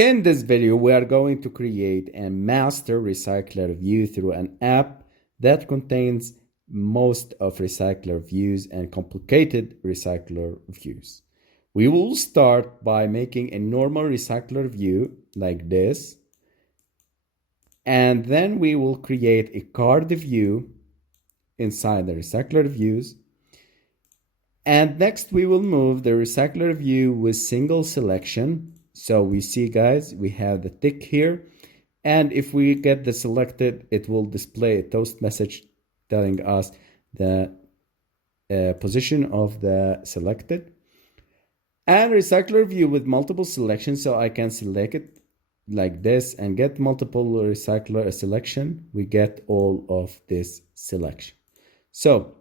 In this video, we are going to create a master recycler view through an app that contains most of recycler views and complicated recycler views. We will start by making a normal recycler view like this. And then we will create a CardView inside the recycler views. And next we will move the recycler view with single selection. So we see, guys, we have the tick here. And if we get the selected, it will display a toast message telling us the position of the selected. And recycler view with multiple selections, so I can select it like this and get multiple recycler selection. We get all of this selection. So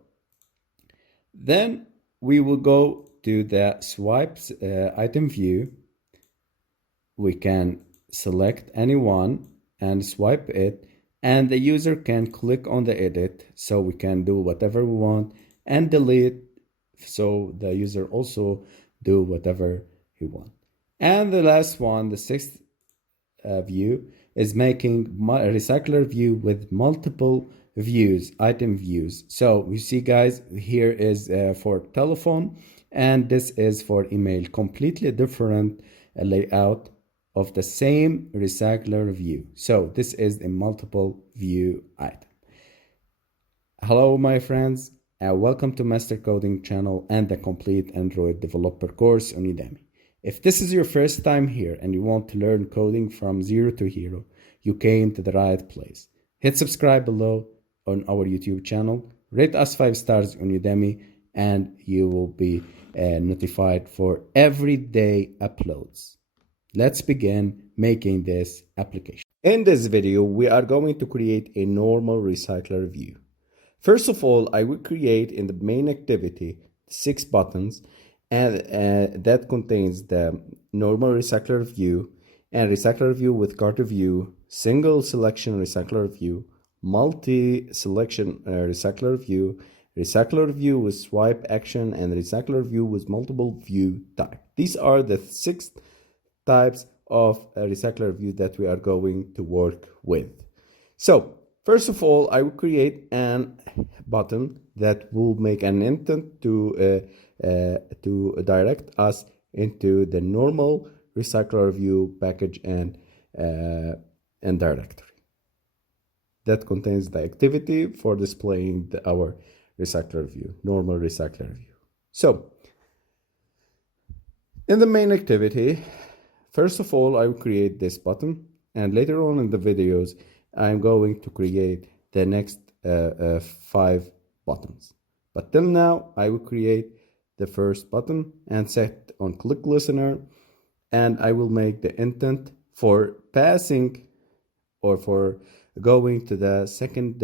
then we will go to the swipes item view. We can select any one and swipe it, and the user can click on the edit, so we can do whatever we want, and delete, so the user also do whatever he wants. And the last one, the sixth view, is making a recycler view with multiple views, item views. So you see, guys, here is for telephone, and this is for email. Completely different layout of the same recycler view. So this is a multiple view item. Hello, my friends, and welcome to Master Coding channel and the complete Android developer course on Udemy. If this is your first time here and you want to learn coding from zero to hero, you came to the right place. Hit subscribe below on our YouTube channel, rate us 5 stars on Udemy, and you will be notified for everyday uploads. Let's begin making this application. In this video, we are going to create a normal recycler view. First of all, I will create in the main activity 6 buttons, and that contains the normal recycler view and recycler view with CardView, single selection recycler view, multi-selection recycler view, recycler view with swipe action, and recycler view with multiple view type. These are the 6 types of recycler view that we are going to work with. So first of all, I will create an button that will make an intent to direct us into the normal recycler view package and directory that contains the activity for displaying our recycler view, normal recycler view. So in the main activity, first of all, I will create this button, and later on in the videos, I'm going to create the next 5 buttons. But till now, I will create the first button and set on click listener, and I will make the intent for passing or for going to the second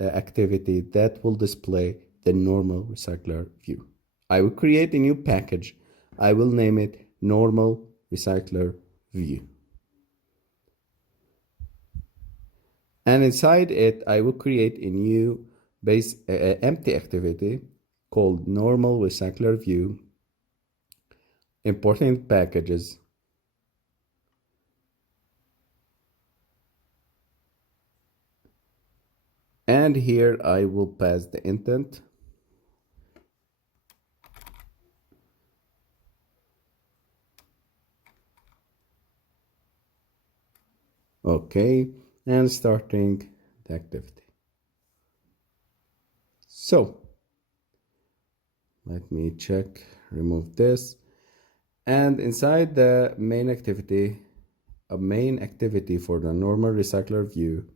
activity that will display the normal recycler view. I will create a new package. I will name it normal recycler view, and inside it I will create a new base empty activity called normal recycler view, importing packages, and here I will pass the intent. Okay, and starting the activity. So let me check, remove this, and inside the main activity, a main activity for the normal recycler view,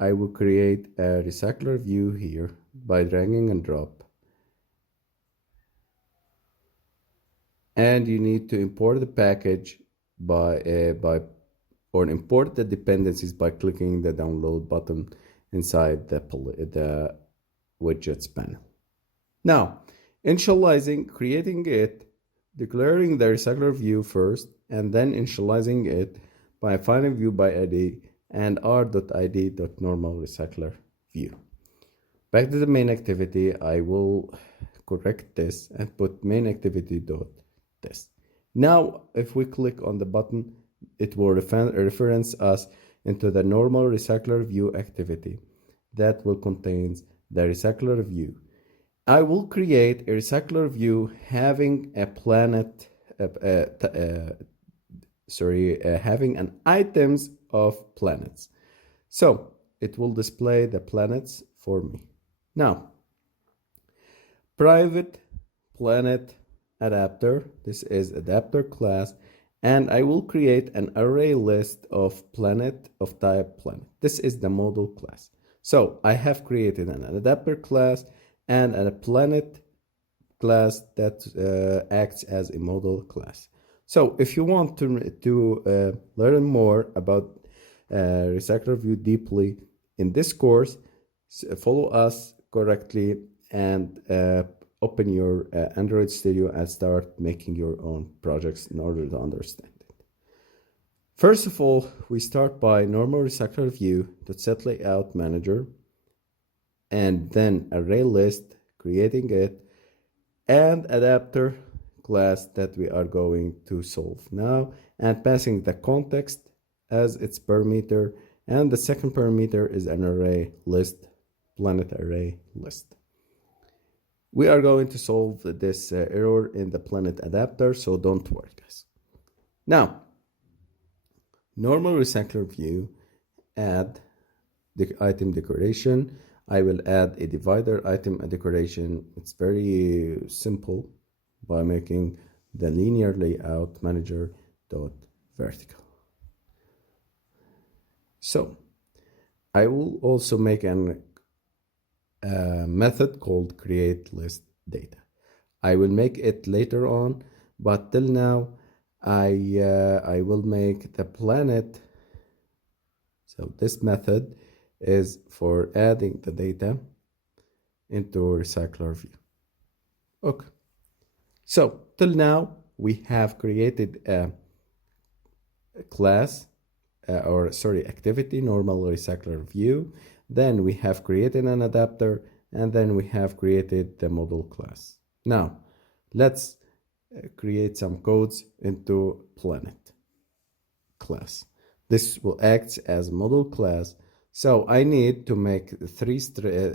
I will create a recycler view here by dragging and drop, and you need to import the package or import the dependencies by clicking the download button inside the widgets panel. Now, initializing, creating it, declaring the recycler view first, and then initializing it by finding view by ID and r.id.normal recycler view. Back to the main activity, I will correct this and put main activity dot this. Now, if we click on the button, it will reference us into the normal recycler view activity that will contain the recycler view. I will create a recycler view having a planet, having an items of planets. So it will display the planets for me. Now, private planet adapter. This is adapter class, and I will create an array list of planet of type planet. This is the model class. So I have created an adapter class and a planet class that acts as a model class. So if you want to learn more about RecyclerView deeply in this course, follow us correctly and open your Android Studio and start making your own projects in order to understand it. First of all, we start by normal RecyclerView.set layout manager, and then array list, creating it, and adapter class that we are going to solve now, and passing the context as its parameter, and the second parameter is an array list, planet array list. We are going to solve this error in the planet adapter, so don't worry, guys. Now, normal recycler view, add the item decoration. I will add a divider item decoration. It's very simple by making the linear layout manager dot vertical. So I will also make an method called create list data. I will make it later on, but till now I will make the planet. So this method is for adding the data into RecyclerView. Okay. So till now we have created a class activity normal RecyclerView. Then we have created an adapter, and then we have created the model class. Now, let's create some codes into planet class. This will act as model class. So I need to make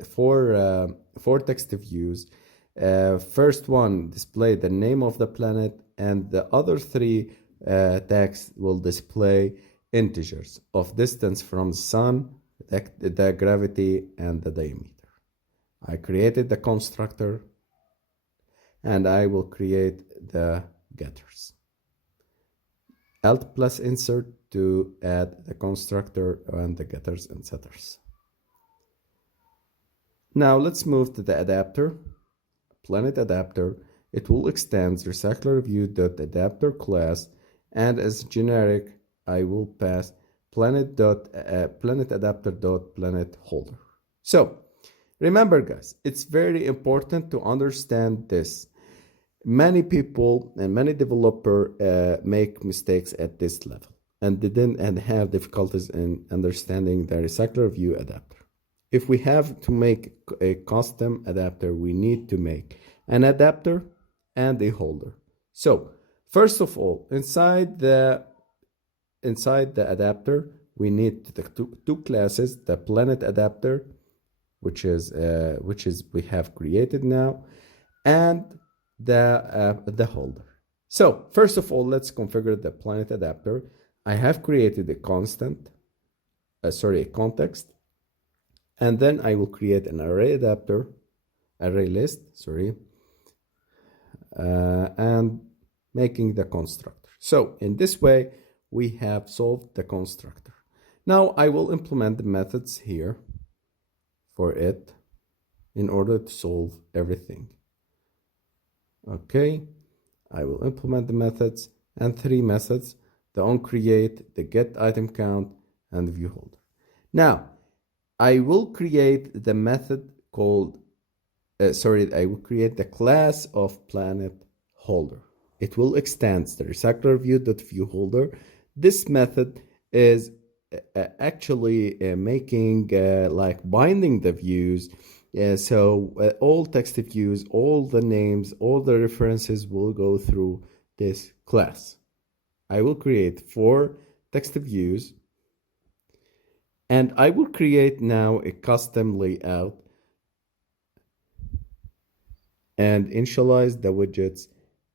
four text views. First one display the name of the planet, and the other three text will display integers of distance from the sun, the gravity, and the diameter. I created the constructor, and I will create the getters. Alt plus insert to add the constructor and the getters and setters. Now let's move to the adapter, planet adapter. It will extend RecyclerView.adapter class, and as generic, I will pass planetAdapter.planetHolder. So remember, guys, it's very important to understand this. Many people and many developers make mistakes at this level and have difficulties in understanding the RecyclerView adapter. If we have to make a custom adapter, we need to make an adapter and a holder. So first of all, inside the adapter, we need the two classes: the planet adapter, which is we have created now, and the holder. So first of all, let's configure the planet adapter. I have created a context, and then I will create an array list, and making the constructor. So in this way, we have solved the constructor. Now I will implement the methods here for it in order to solve everything. Okay, I will implement the methods and three methods: the onCreate, the getItemCount, and the viewHolder. Now I will create the method called I will create the class of planet holder. It will extend the RecyclerView.viewHolder. This method is actually making like binding the views. So all text views, all the names, all the references will go through this class. I will create 4 text views, and I will create now a custom layout and initialize the widgets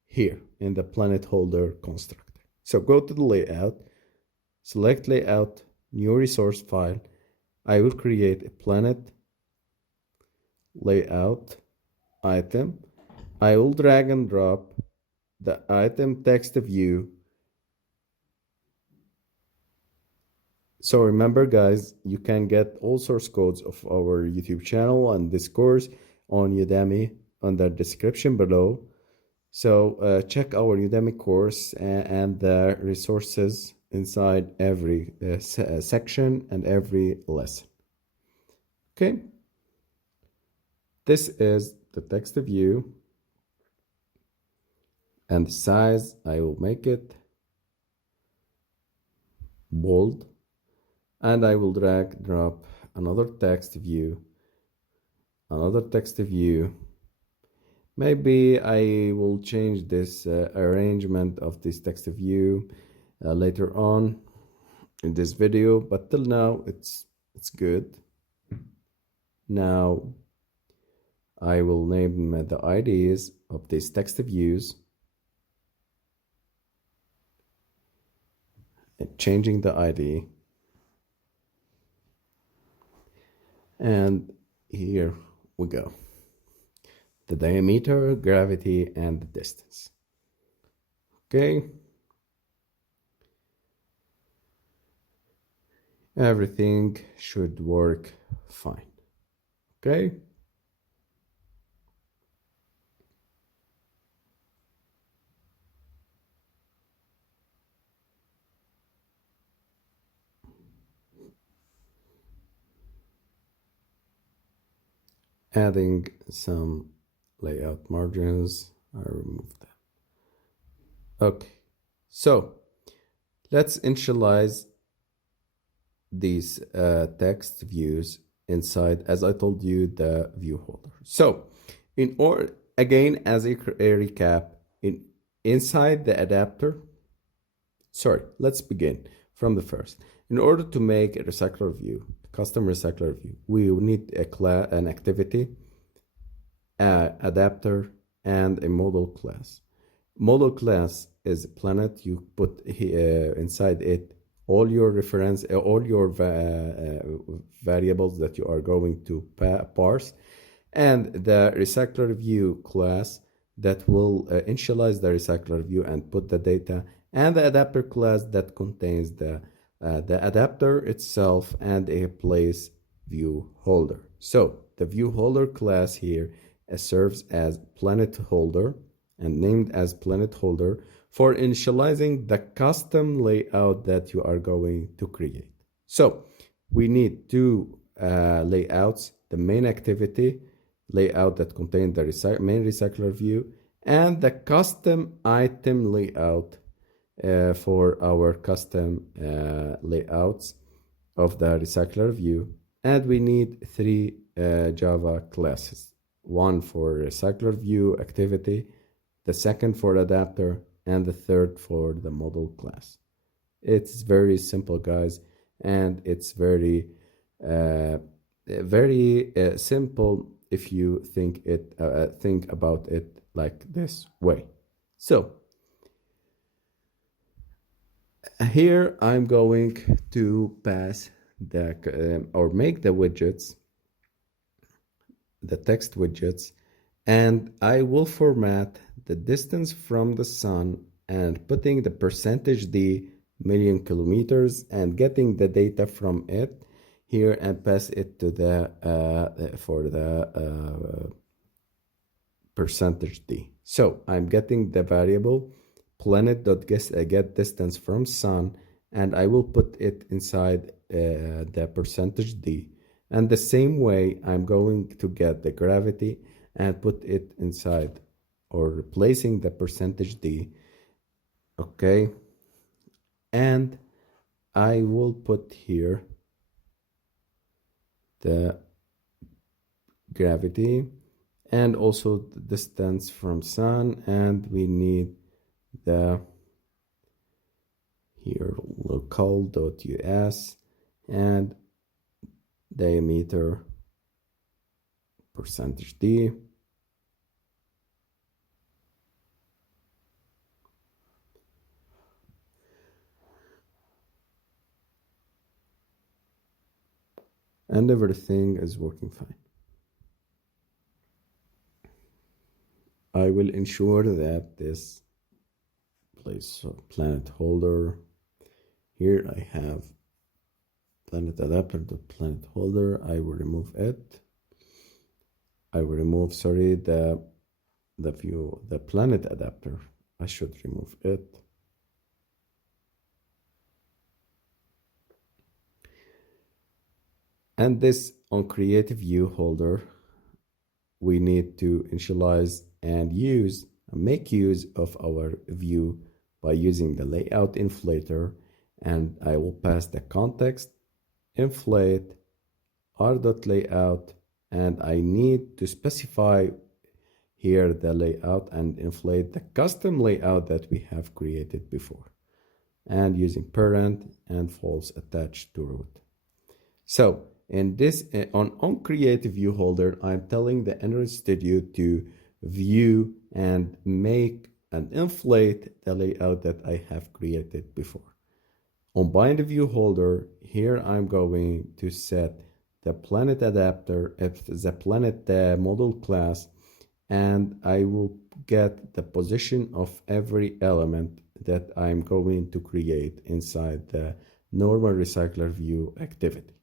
here in the planet holder constructor. So go to the layout, select layout, new resource file. I will create a planet layout item. I will drag and drop the item text view. So remember, guys, you can get all source codes of our YouTube channel and this course on Udemy on the description below. So check our Udemy course and the resources inside every section and every lesson. Okay, this is the text view, and the size, I will make it bold, and I will drag drop another text view. Maybe I will change this arrangement of this text view later on in this video, but till now it's good. Now I will name the IDs of these text views, changing the ID, and here we go. The diameter, gravity, and the distance. Okay. Everything should work fine. Okay. Adding some layout margins, I remove them. Okay, so let's initialize these text views inside, as I told you, the view holder. So again, as a recap, inside the adapter, let's begin from the first. In order to make a recycler view, custom recycler view, we will need an activity, adapter, and a model class. Model class is a planet. You put inside it all your reference, all your variables that you are going to parse, and the recycler view class that will initialize the recycler view and put the data, and the adapter class that contains the adapter itself and a place view holder. So the view holder class here serves as planet holder and named as planet holder for initializing the custom layout that you are going to create. So we need 2 layouts: the main activity layout that contains the main recycler view, and the custom item layout for our custom layouts of the recycler view. And we need 3 Java classes: one for recycler view activity, the second for adapter, and the third for the model class. It's very simple, guys, and it's very simple if you think about it like this way. So here I'm going to pass or make the widgets, the text widgets, and I will format the distance from the sun and putting the %d million kilometers and getting the data from it here and pass it to the for the %d. So I'm getting the variable planet.get distance from sun, and I will put it inside the %d. And the same way, I'm going to get the gravity and put it inside or replacing the %d. Okay. And I will put here the gravity and also the distance from sun, and we need the here local.us and diameter %d. And everything is working fine. I will ensure that this place planet holder, here I have planet adapter planet holder. I will remove it. I will remove, sorry, the planet adapter. I should remove it. And this on creative view holder, we need to initialize and make use of our view by using the layout inflator, and I will pass the context inflate r.layout, and I need to specify here the layout and inflate the custom layout that we have created before, and using parent and false attached to root. So in this on creative view holder, I'm telling the Android Studio to view and make and inflate the layout that I have created before. On bind view holder, here I'm going to set the planet adapter, the planet model class, and I will get the position of every element that I'm going to create inside the normal RecyclerView activity.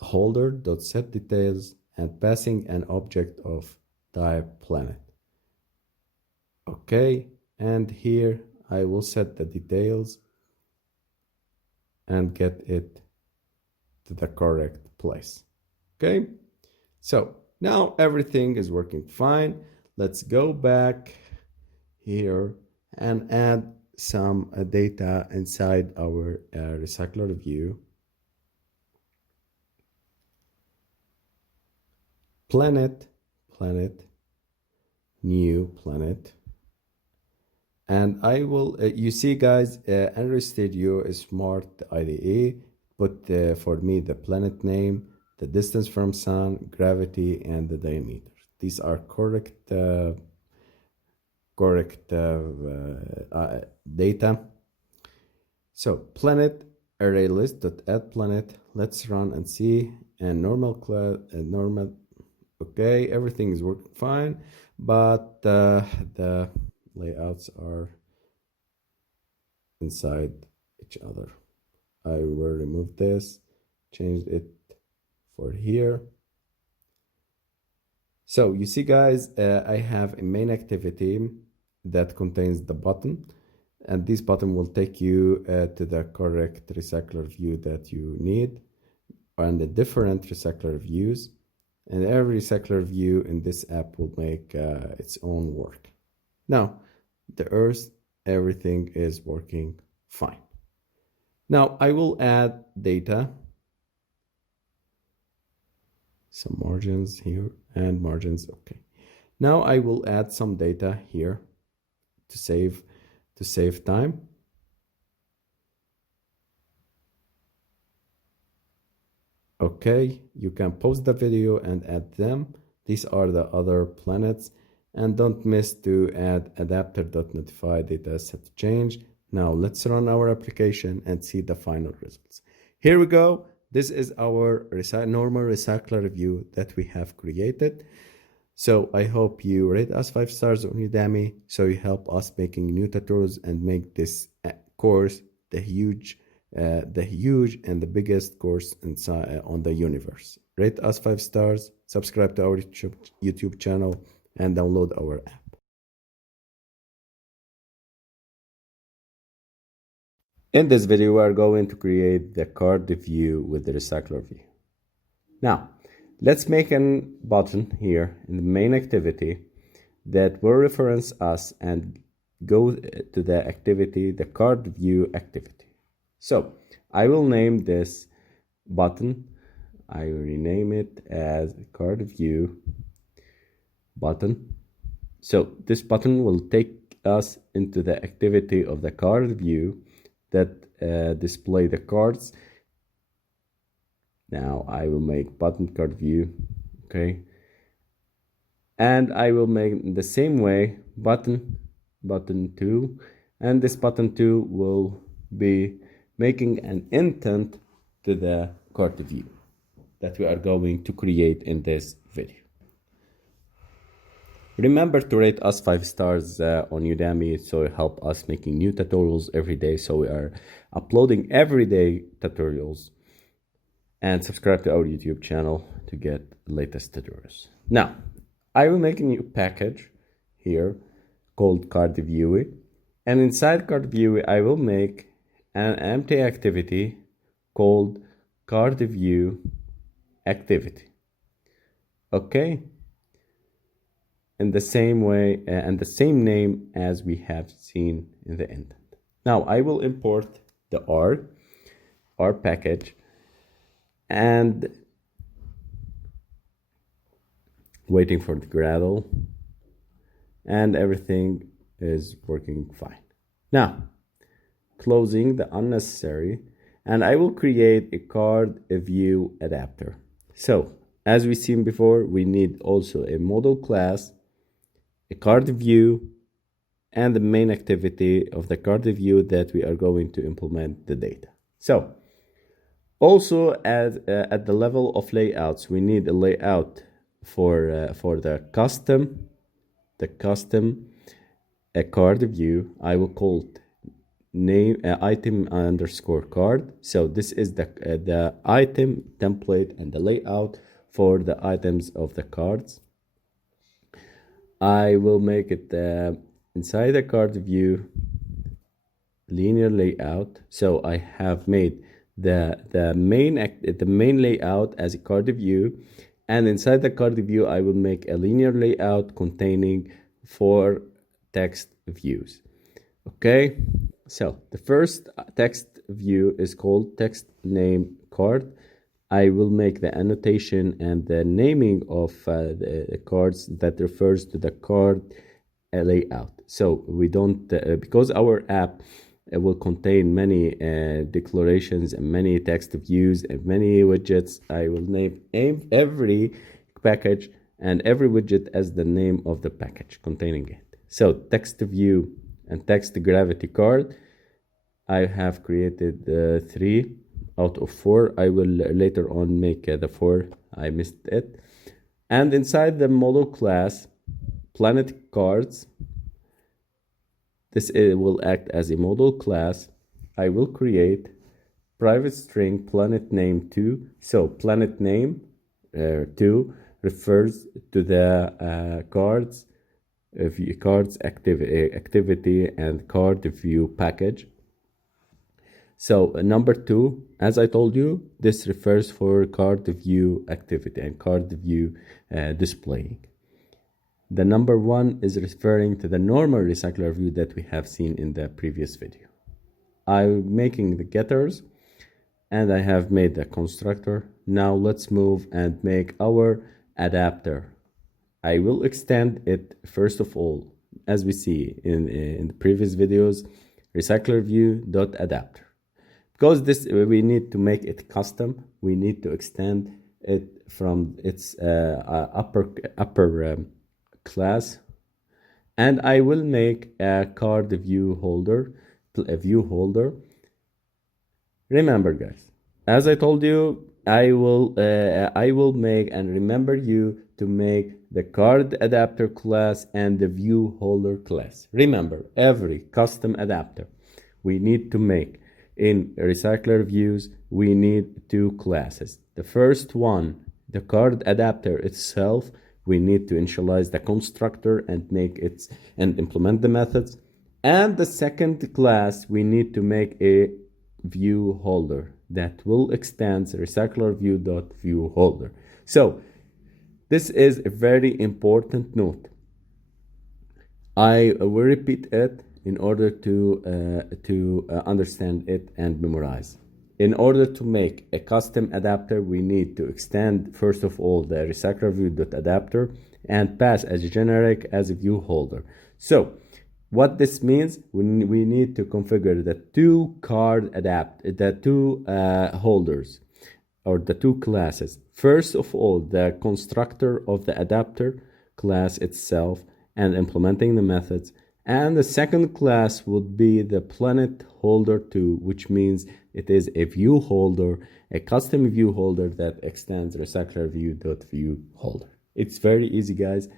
Holder.setDetails and passing an object of type planet. Okay, and here I will set the details and get it to the correct place. Okay, so now everything is working fine. Let's go back here and add some data inside our RecyclerView. Planet, new planet. And I will, you see guys, Android Studio is smart IDE, put for me the planet name, the distance from sun, gravity, and the diameter. These are correct data. So planet array list.add planet. Let's run and see. And normal class, normal. Okay, everything is working fine, but the layouts are inside each other. I will remove this, change it for here. So you see guys, I have a main activity that contains the button, and this button will take you to the correct recycler view that you need, and the different recycler views. And every recycler view in this app will make its own work. Now, the earth, everything is working fine. Now, I will add data, some margins here and margins, okay. Now I will add some data here to save time. Okay, you can pause the video and add them. These are the other planets, and don't miss to add adapter.notify data set change. Now let's run our application and see the final results. Here we go. This is our normal recycler view that we have created. So I hope you rate us 5 stars on Udemy, so you help us making new tutorials and make this course the huge and the biggest course inside on the universe. Rate us 5 stars, subscribe to our YouTube channel, and download our app. In this video, we are going to create the CardView with the RecyclerView. Now, let's make a button here in the main activity that will reference us and go to the activity, the CardView activity. So I will name this button. I will rename it as CardView button. So this button will take us into the activity of the card view that display the cards. Now I will make button card view, okay, and I will make the same way button 2, and this button 2 will be making an intent to the card view that we are going to create in this video. Remember to rate us 5 stars on Udemy, so help us making new tutorials every day. So we are uploading everyday tutorials, and subscribe to our YouTube channel to get the latest tutorials. Now, I will make a new package here called CardView, and inside CardView I will make an empty activity called CardView activity. Okay, in the same way and the same name as we have seen in the intent. Now I will import the R package, and waiting for the Gradle, and everything is working fine. Now closing the unnecessary, and I will create a CardView adapter. So as we seen before, we need also a model class, a CardView, and the main activity of the CardView that we are going to implement the data. So also at the level of layouts, we need a layout for the custom a CardView. I will call it name item underscore card. So this is the item template and the layout for the items of the cards. I will make it inside the CardView linear layout. So I have made the main layout as a CardView, and inside the CardView I will make a linear layout containing 4 text views. Okay, so the first text view is called text name card. I will make the annotation and the naming of the cards that refers to the card layout. So we don't because our app will contain many declarations and many text views and many widgets. I will name every package and every widget as the name of the package containing it. So text view and text gravity card, I have created 3 out of 4. I will later on make the 4. I missed it. And inside the model class, planet cards, this will act as a model class. I will create private string planet name 2. So planet name 2 refers to the cards activity and card view package. So number 2, as I told you, this refers for card view activity and card view displaying. The number 1 is referring to the normal recycler view that we have seen in the previous video. I'm making the getters, and I have made the constructor. Now let's move and make our adapter. I will extend it first of all, as we see in the previous videos, RecyclerView.adapter. Because this we need to make it custom, we need to extend it from its upper class, and I will make a card view holder, Remember, guys, as I told you, I will make and remember you to make the card adapter class and the view holder class. Remember, every custom adapter we need to make in RecyclerViews, we need 2 classes. The first one, the card adapter itself, we need to initialize the constructor and make it and implement the methods. And the second class, we need to make a view holder that will extend RecyclerView.viewHolder. So this is a very important note. I will repeat it in order to understand it and memorize. In order to make a custom adapter, we need to extend first of all the RecyclerView.adapter and pass as generic as a view holder. So What this means, we need to configure the two holders, or the two classes. First of all, the constructor of the adapter class itself and implementing the methods. And the second class would be the planet holder 2, which means it is a view holder, a custom view holder that extends RecyclerView.view holder. It's very easy, guys.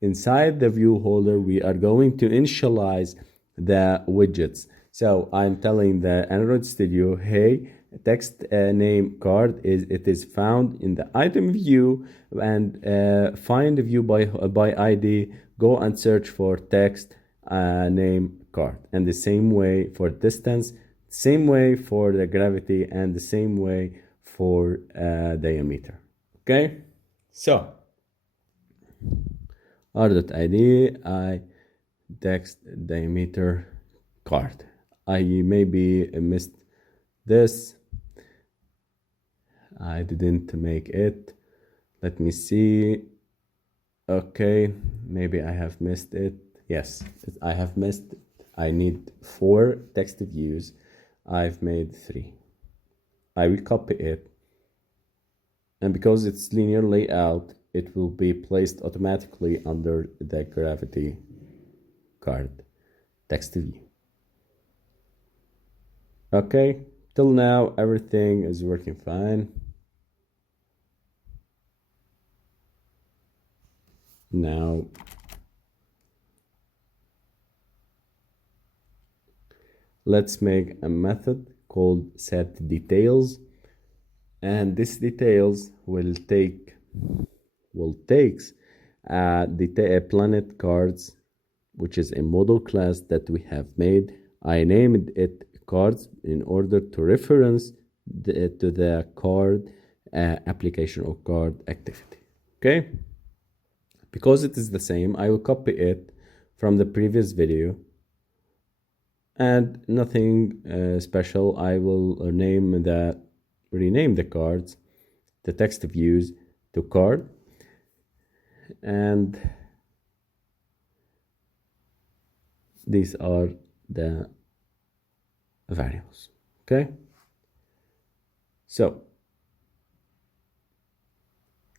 Inside the view holder, we are going to initialize the widgets. So I'm telling the Android Studio, hey, text name card is found in the item view, and find the view by ID. Go and search for text name card, and the same way for distance, same way for the gravity, and the same way for diameter. Okay, so r.id I text diameter card. I maybe missed this. I didn't make it. Let me see. Okay, maybe I have missed it. Yes, I have missed it. I need 4 text views. I've made 3. I will copy it, and because it's linear layout, it will be placed automatically under the gravity card text view. Okay, till now everything is working fine. Now let's make a method called setDetails, and this details will takes planet cards, which is a model class that we have made. I named it cards in order to reference to the card application or card activity. Okay, because it is the same, I will copy it from the previous video, and nothing special. I will rename the cards, the text views, to card, and these are the variables. Okay, so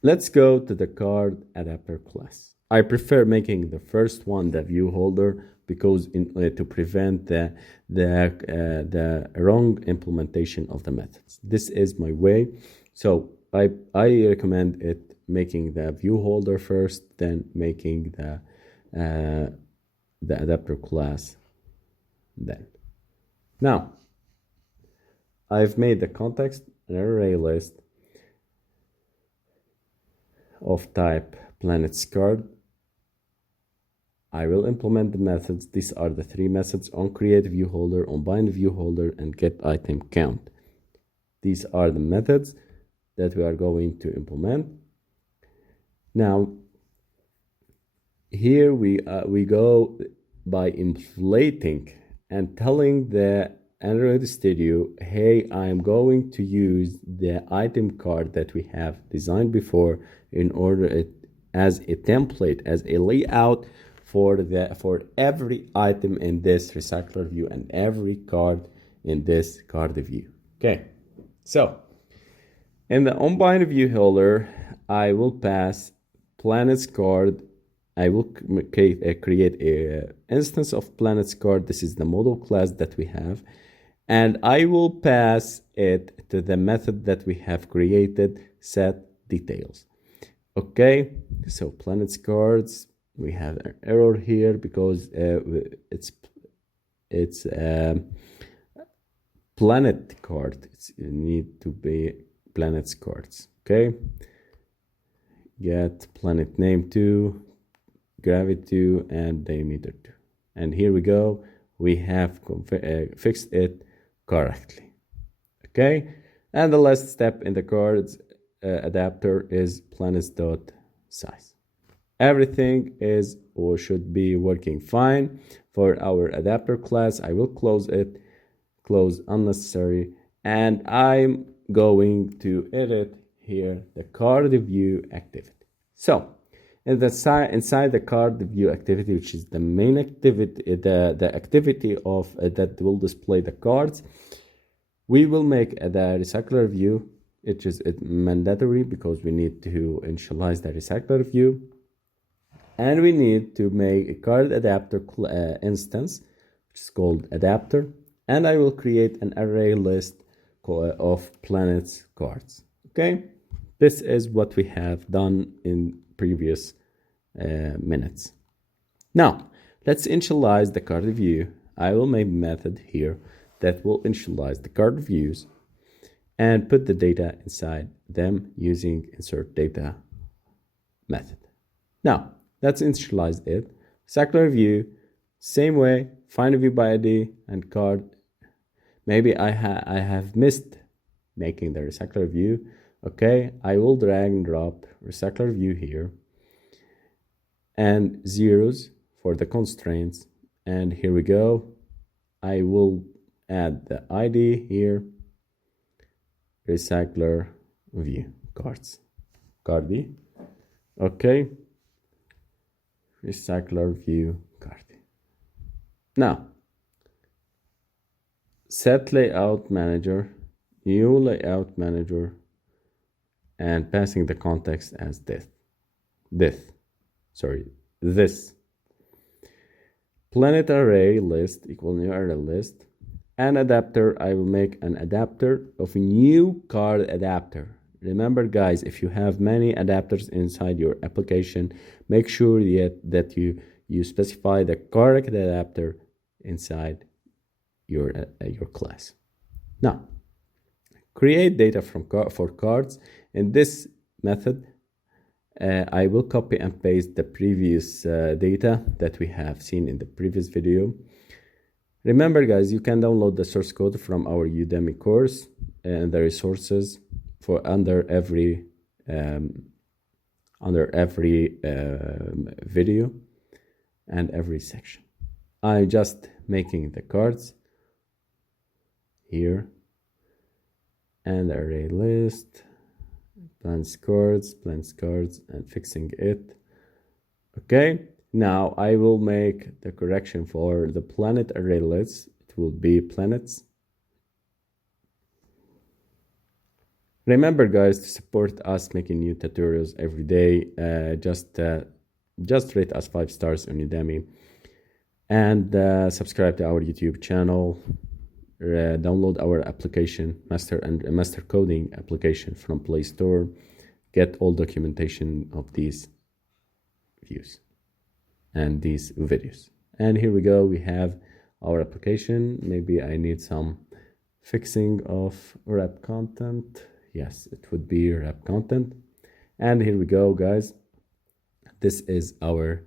let's go to the card adapter class. I prefer making the first one the view holder, because to prevent the wrong implementation of the methods. This is my way. So I recommend it making the view holder first, then making the adapter class then. Now I've made the context an array list of type planets card. I will implement the methods. These are the 3 methods: on create view holder, on bind view holder, and get item count. These are the methods that we are going to implement. Now here we go by inflating and telling the Android Studio, hey, I'm going to use the item card that we have designed before in order as a template, as a layout for every item in this recycler view and every card in this card view. Okay, so in the onBind view holder, I will pass planets card. I will create a instance of planets card. This is the model class that we have, and I will pass it to the method that we have created, setDetails. Okay, so planets cards, we have an error here because it's planet card. It need to be planets cards. Okay, get planet name 2, gravity 2, and diameter 2, and here we go. We have fixed it correctly. Okay, and the last step in the cards adapter is planets.size. Everything is or should be working fine for our adapter class. I will close it, close unnecessary, and I'm going to edit here the card view activity. So And inside the card view activity, which is the main activity, the activity of that will display the cards, we will make the recycler view. It is mandatory because we need to initialize the recycler view, and we need to make a card adapter instance, which is called adapter, and I will create an array list of planets cards. Okay, this is what we have done in previous minutes. Now let's initialize the card view. I will make a method here that will initialize the card views and put the data inside them using insert data method. Now let's initialize it. RecyclerView, same way, find a view by ID and card. Maybe I have missed making the RecyclerView. Okay, I will drag and drop RecyclerView here and zeros for the constraints. And here we go. I will add the ID here, RecyclerView cards, CardView. Okay, RecyclerView card. Now, set layout manager, new layout manager, and passing the context as this. Planet array list equal new array list. An adapter, I will make an adapter of a new card adapter. Remember guys, if you have many adapters inside your application, make sure that you specify the correct adapter inside your class. Now, create data for cards. In this method, I will copy and paste the previous data that we have seen in the previous video. Remember guys, you can download the source code from our Udemy course and the resources for under every video and every section. I'm just making the cards here and array list, plans cards, and fixing it. Okay, now I will make the correction for the planet array list. It will be planets. Remember guys, to support us making new tutorials every day, just rate us 5 stars on Udemy and subscribe to our YouTube channel. Download our application, master coding application from Play Store. Get all documentation of these views and these videos. And here we go, we have our application. Maybe I need some fixing of wrap content. Yes, it would be wrap content. And here we go guys, this is our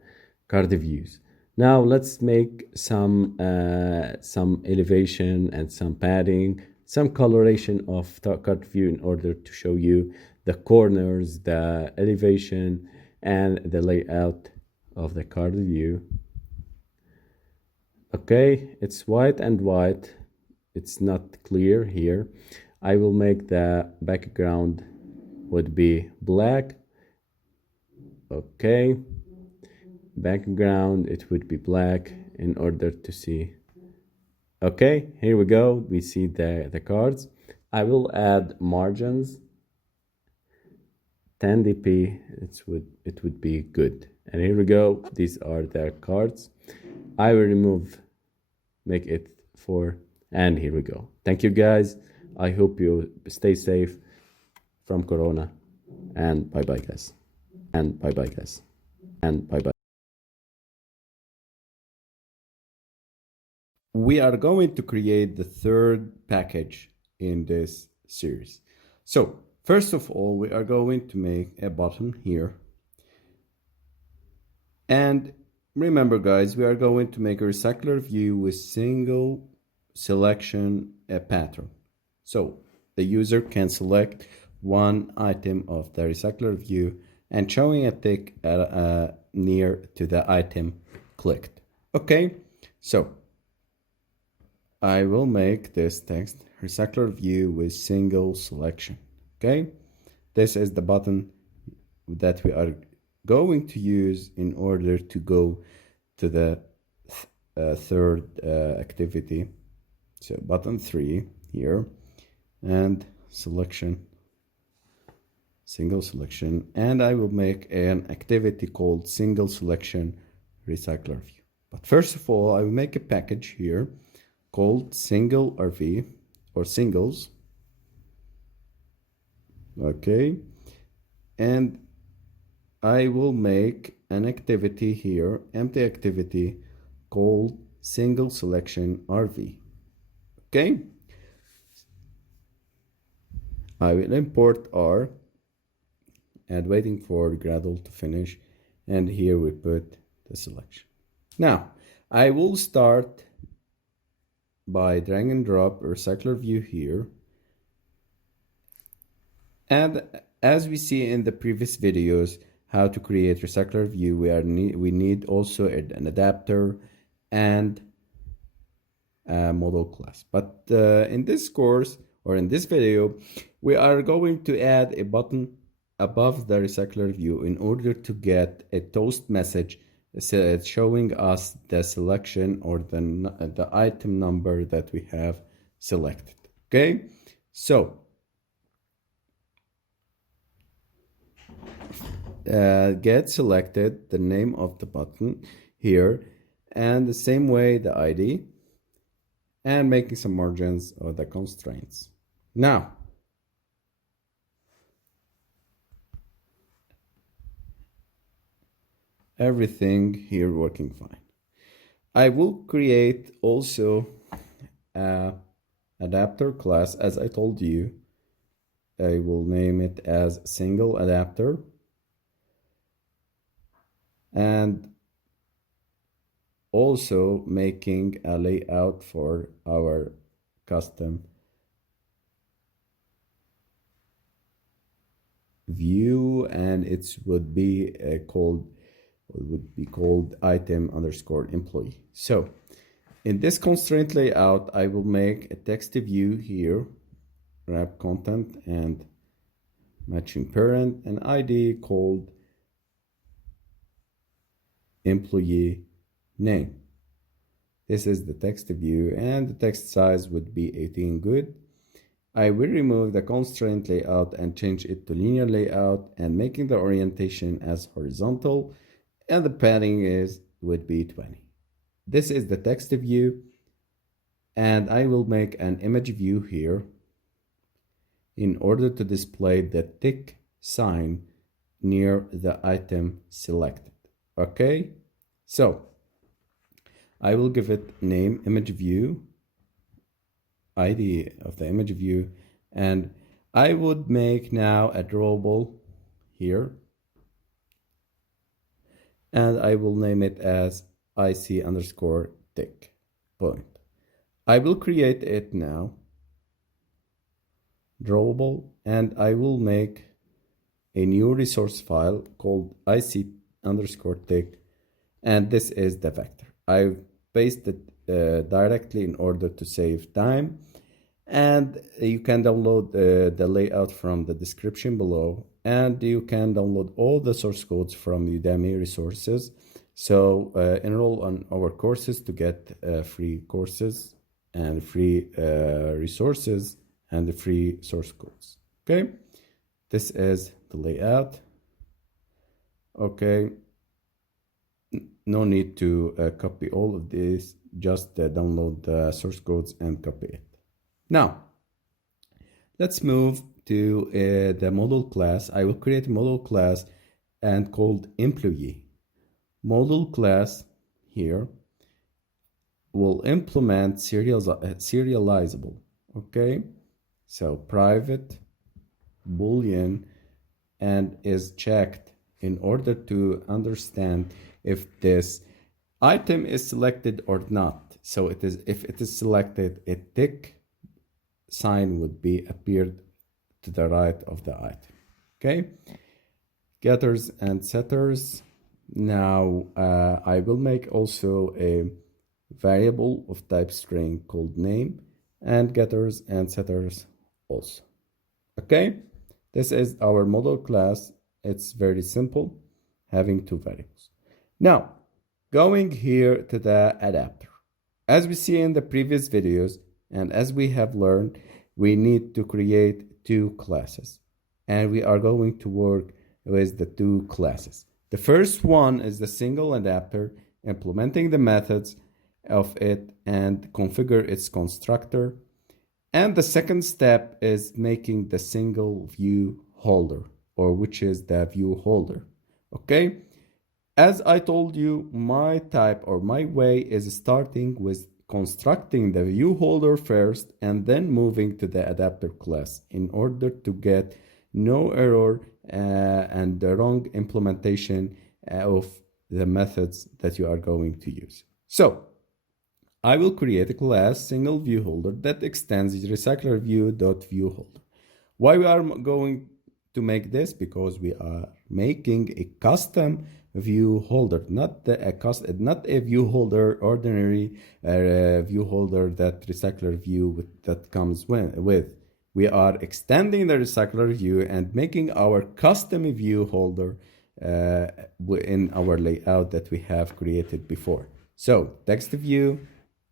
card views. Now let's make some elevation and some padding, some coloration of card view in order to show you the corners, the elevation, and the layout of the card view. Okay, it's white and white. It's not clear here. I will make the background would be black. Okay. Background, it would be black in order to see. Okay, here we go, we see the cards. I will add margins 10 dp. It would be good. And here we go, these are the cards. I will make it 4, and here we go. Thank you guys, I hope you stay safe from corona, and bye bye guys, and bye bye guys, and bye bye. We are going to create the third package in this series. So first of all, we are going to make a button here. And remember guys, we are going to make a recycler view with single selection pattern. So the user can select one item of the recycler view and showing a tick near to the item clicked. Okay, so I will make this text recycler view with single selection. Okay, this is the button that we are going to use in order to go to the third activity. So button 3 here, and selection, single selection, and I will make an activity called single selection recycler view. But first of all, I will make a package here called single RV or singles. Okay, and I will make an activity here, empty activity called single selection RV. Okay, I will import R and waiting for Gradle to finish, and here we put the selection. Now I will start by drag and drop RecyclerView here, and as we see in the previous videos how to create RecyclerView, we need also an adapter and a model class. But in this course or in this video, we are going to add a button above the RecyclerView in order to get a toast message showing us the selection or the item number that we have selected. Okay, so get selected, the name of the button here, and the same way the ID, and making some margins or the constraints. Now everything here working fine. I will create also a adapter class, as I told you. I will name it as single adapter, and also making a layout for our custom view, and it would be called item underscore employee. So in this constraint layout, I will make a text view here, wrap content and matching parent, and ID called employee name. This is the text view, and the text size would be 18 good. I will remove the constraint layout and change it to linear layout, and making the orientation as horizontal, and the padding would be 20. This is the text view, and I will make an image view here in order to display the tick sign near the item selected. Okay, so I will give it name image view, ID of the image view, and I would make now a drawable here, and I will name it as IC underscore tick point. I will create it now, drawable, and I will make a new resource file called IC underscore tick, and this is the vector. I pasted directly in order to save time, and you can download the layout from the description below, and you can download all the source codes from Udemy resources. So enroll on our courses to get free courses and free resources and the free source codes. Okay, this is the layout. Okay, no need to copy all of this, just download the source codes and copy it. Now let's move to the model class. I will create a model class and called employee. Model class here will implement serializable. Okay, so private boolean, and is checked in order to understand if this item is selected or not. So it is, if it is selected, a tick sign would be appeared to the right of the item. Okay, getters and setters. Now I will make also a variable of type string called name, and getters and setters also. Okay, this is our model class. It's very simple. having two variables. Now, going here to the adapter. As we see in the previous videos, and as we have learned, we need to create two classes. And we are going to work with the two classes. The first one is the single adapter, implementing the methods of it and configure its constructor. And the second step is making the single view holder, or which is the view holder. Okay? As I told you, my type or my way is starting with constructing the view holder first and then moving to the adapter class in order to get no error and the wrong implementation of the methods that you are going to use. So I will create a class single view holder that extends RecyclerView.viewHolder. Why we are going to make this? Because we are making a custom view holder, not a view holder, ordinary view holder that RecyclerView that comes with. We are extending the RecyclerView and making our custom view holder in our layout that we have created before. So text view,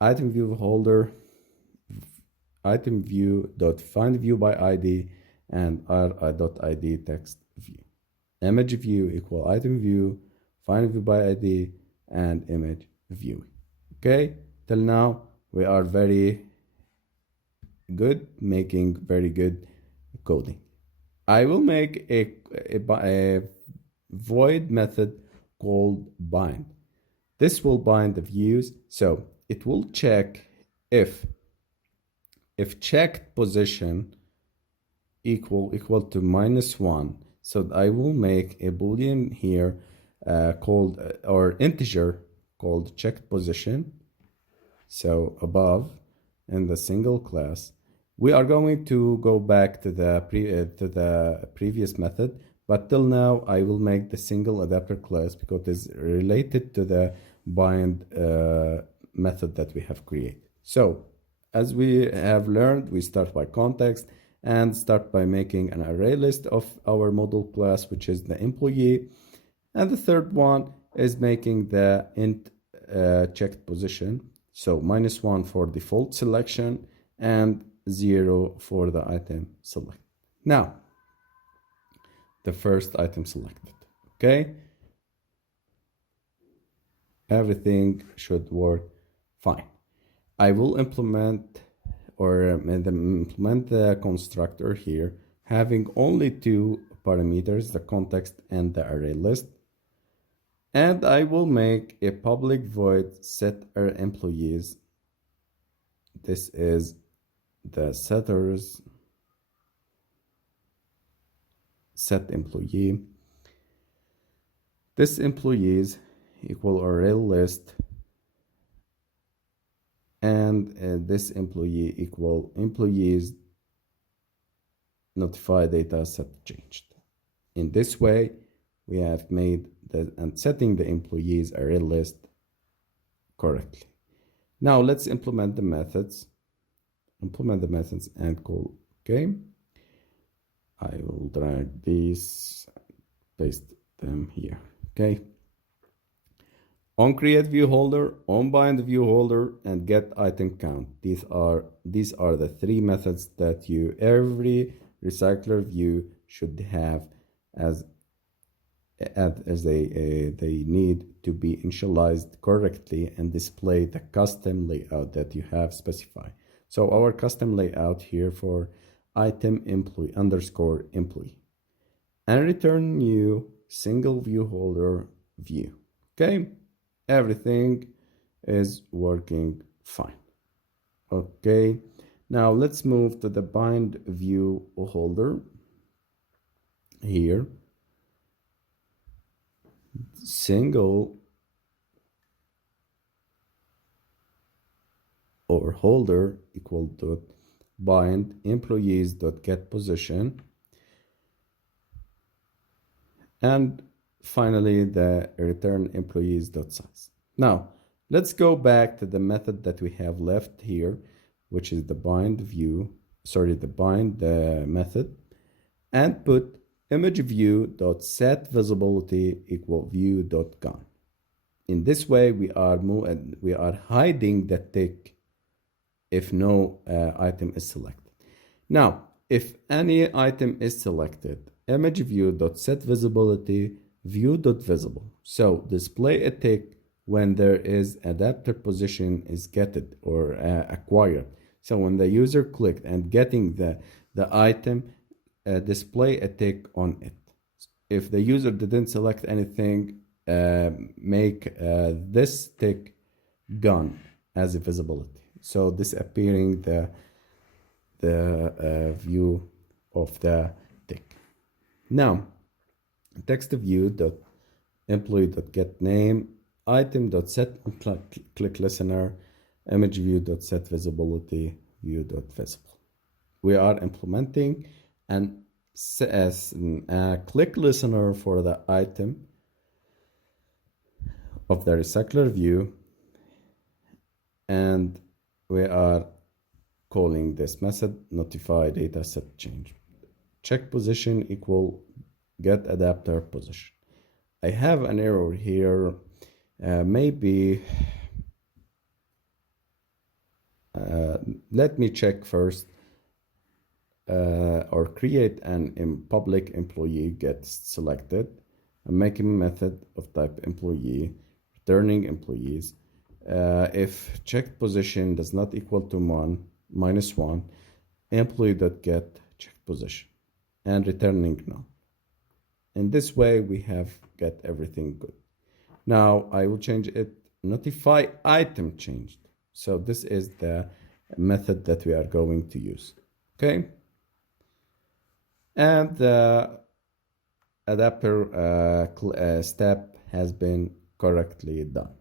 item view holder, item view dot find view by ID, and r.id text view. Image view equal item view, find view by ID, and image view. Okay, till now we are very good, making very good coding. I will make a void method called bind. This will bind the views, so it will check if checked position equal to -1. So I will make a boolean here called or integer called checked position. So above in the single class, we are going to go back to the previous method, but till now I will make the single adapter class because it's related to the bind method that we have created. So as we have learned, we start by context and start by making an array list of our model class, which is the employee. And the third one is making the int checked position. So -1 for default selection and 0 for the item select. Now, the first item selected, okay? Everything should work fine. I will implement the constructor here, having only two parameters, the context and the array list. And I will make a public void set our employees. This is the setters set employee. This employees equal array list, and this employee equal employees notify data set changed. In this way, we have made and setting the employees array list correctly. Now let's implement the methods. Implement the methods and call. Okay, I will drag these, paste them here. Okay, on create view holder, on bind view holder, and get item count. These are the three methods that every recycler view should have as they need to be initialized correctly and display the custom layout that you have specified. So our custom layout here for item employee underscore employee, and return new single view holder view. Okay, everything is working fine. Okay, now let's move to the bind view holder here. Single or holder equal to bind employees dot get position, and finally the return employees dot size. Now let's go back to the method that we have left here, which is the bind view, the bind method, and put imageview.setVisibility equal view.gone. In this way, we are hiding the tick if no item is selected. Now, if any item is selected, imageview.setVisibility view.visible. So display a tick when there is adapter position is getted or acquired. So when the user clicked and getting the item, display a tick on it. If the user didn't select anything, make this tick gone as a visibility. So disappearing the view of the tick. Now, text view dot employee dot get name item dot set click listener image view dot set visibility view dot visible. We are implementing an click listener for the item of the recycler view, and we are calling this method notify data set change. Check position equal get adapter position. I have an error here. Maybe let me check first or create an public employee gets selected and make a method of type employee returning employees. If checked position does not equal to -1, employee.get checked position and returning none. In this way, we have got everything good. Now I will change it, notify item changed. So this is the method that we are going to use, okay? And the adapter step has been correctly done.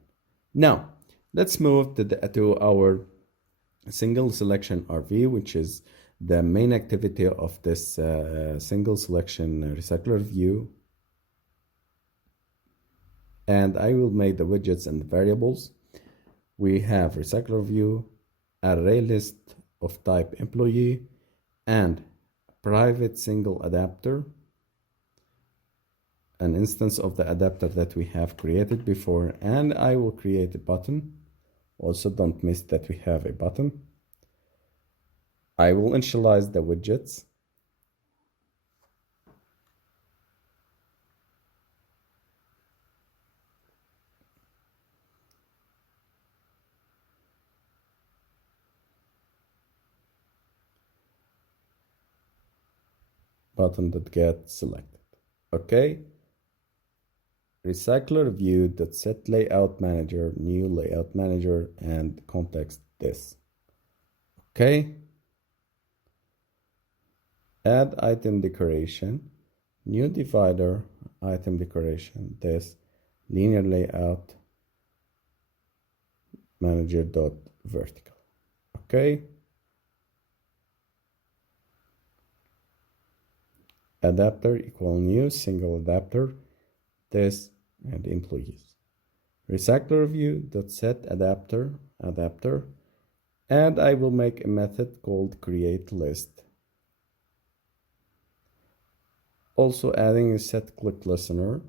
Now, let's move to our single selection RV, which is the main activity of this single selection recycler view. And I will make the widgets and the variables. We have recycler view, array list of type employee, and private single adapter, an instance of the adapter that we have created before, and I will create a button. Also, don't miss that we have a button. I will initialize the widgets. Button that gets selected. Okay. Recycler view that set layout manager, new layout manager, and context this. Okay. Add item decoration, new divider, item decoration, this linear layout manager dot vertical. Okay. Adapter equal new single adapter, this and employees. Recycler view dot set adapter, and I will make a method called create list. Also adding a set click listener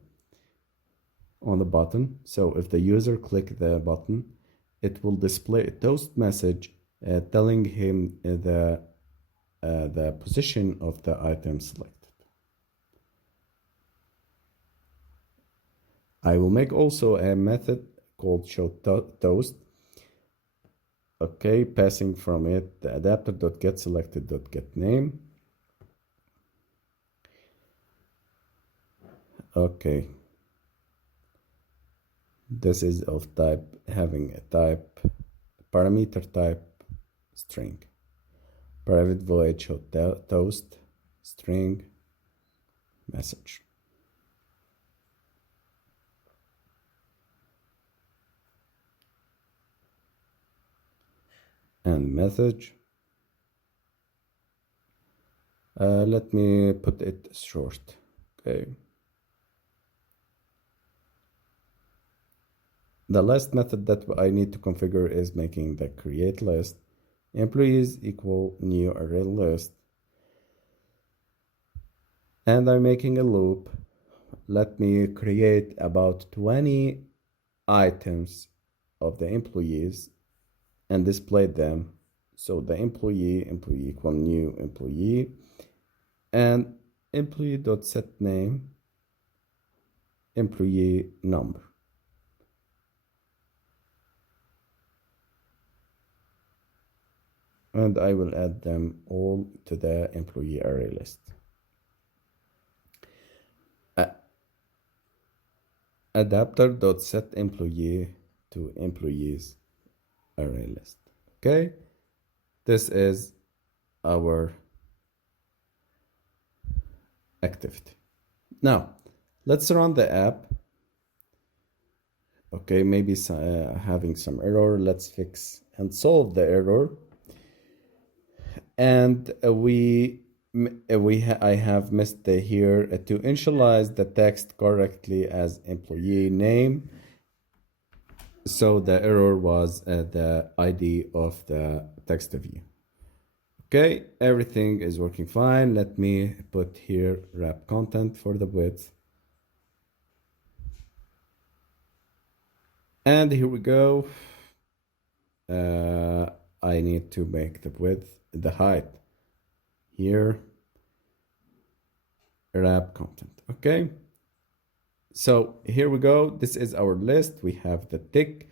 on the button. So if the user click the button, it will display a toast message telling him the position of the item selected. I will make also a method called show toast. Okay, passing from it the adapter.getSelected.getName. Okay. This is of type, having a type, parameter type string. Private void show toast string message. And message. Let me put it short. Okay. The last method that I need to configure is making the create list. Employees equal new array list. And I'm making a loop. Let me create about 20 items of the employees and display them. So the employee equal new employee, and employee.setName employee number. And I will add them all to the employee array list. Adapter.setEmployee to employees array list. Okay, this is our activity. Now let's run the app. Okay, maybe having some error. Let's fix and solve the error. And I have missed here to initialize the text correctly as employee name. So the error was the ID of the text view. Okay, everything is working fine. Let me put here wrap content for the width. And here we go. I need to make the width, the height here, wrap content. Okay, so here we go. This is our list. We have the tick,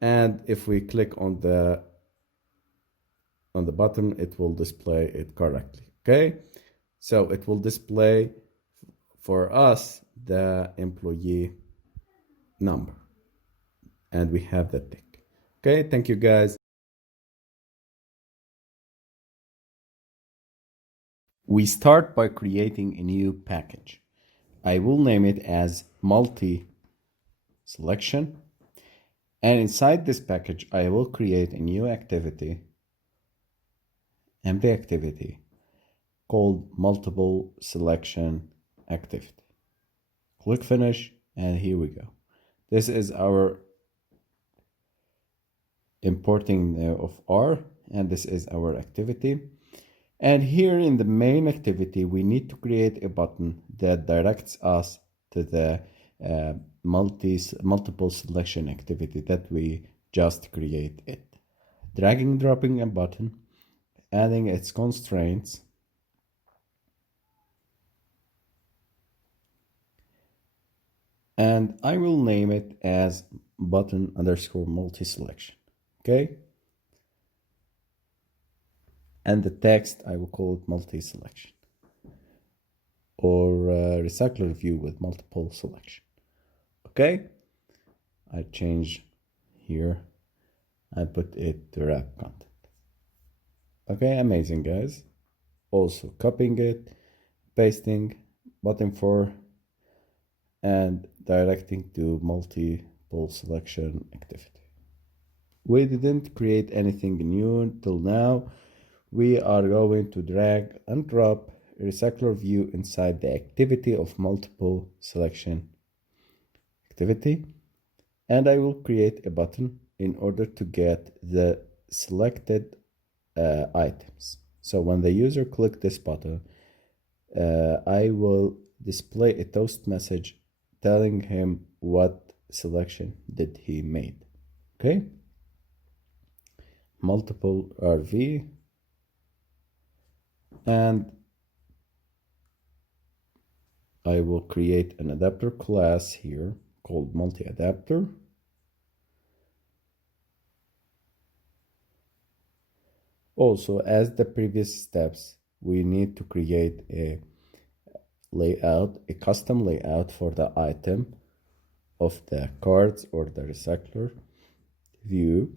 and if we click on the button, it will display it correctly. Okay, so it will display for us the employee number, and we have the tick. Okay, thank you guys. We start by creating a new package. I will name it as multi-selection. And inside this package, I will create a new activity, empty activity, called multiple selection activity. Click finish, and here we go. This is our importing of R, and this is our activity. And here in the main activity, we need to create a button that directs us to the multiple selection activity that we just created. Dragging, dropping a button, adding its constraints, and I will name it as button underscore multi-selection. Okay. And the text, I will call it multi-selection, or RecyclerView with multiple selection. Okay, I change here, I put it to wrap content. Okay, amazing guys. Also copying it, pasting, button for, and directing to multiple selection activity. We didn't create anything new till now. We are going to drag and drop RecyclerView inside the activity of multiple selection activity, and I will create a button in order to get the selected items. So when the user click this button, I will display a toast message telling him what selection did he made. Okay, multiple RV, and I will create an adapter class here called multi-adapter. Also, as the previous steps, we need to create a layout, a custom layout for the item of the cards or the recycler view.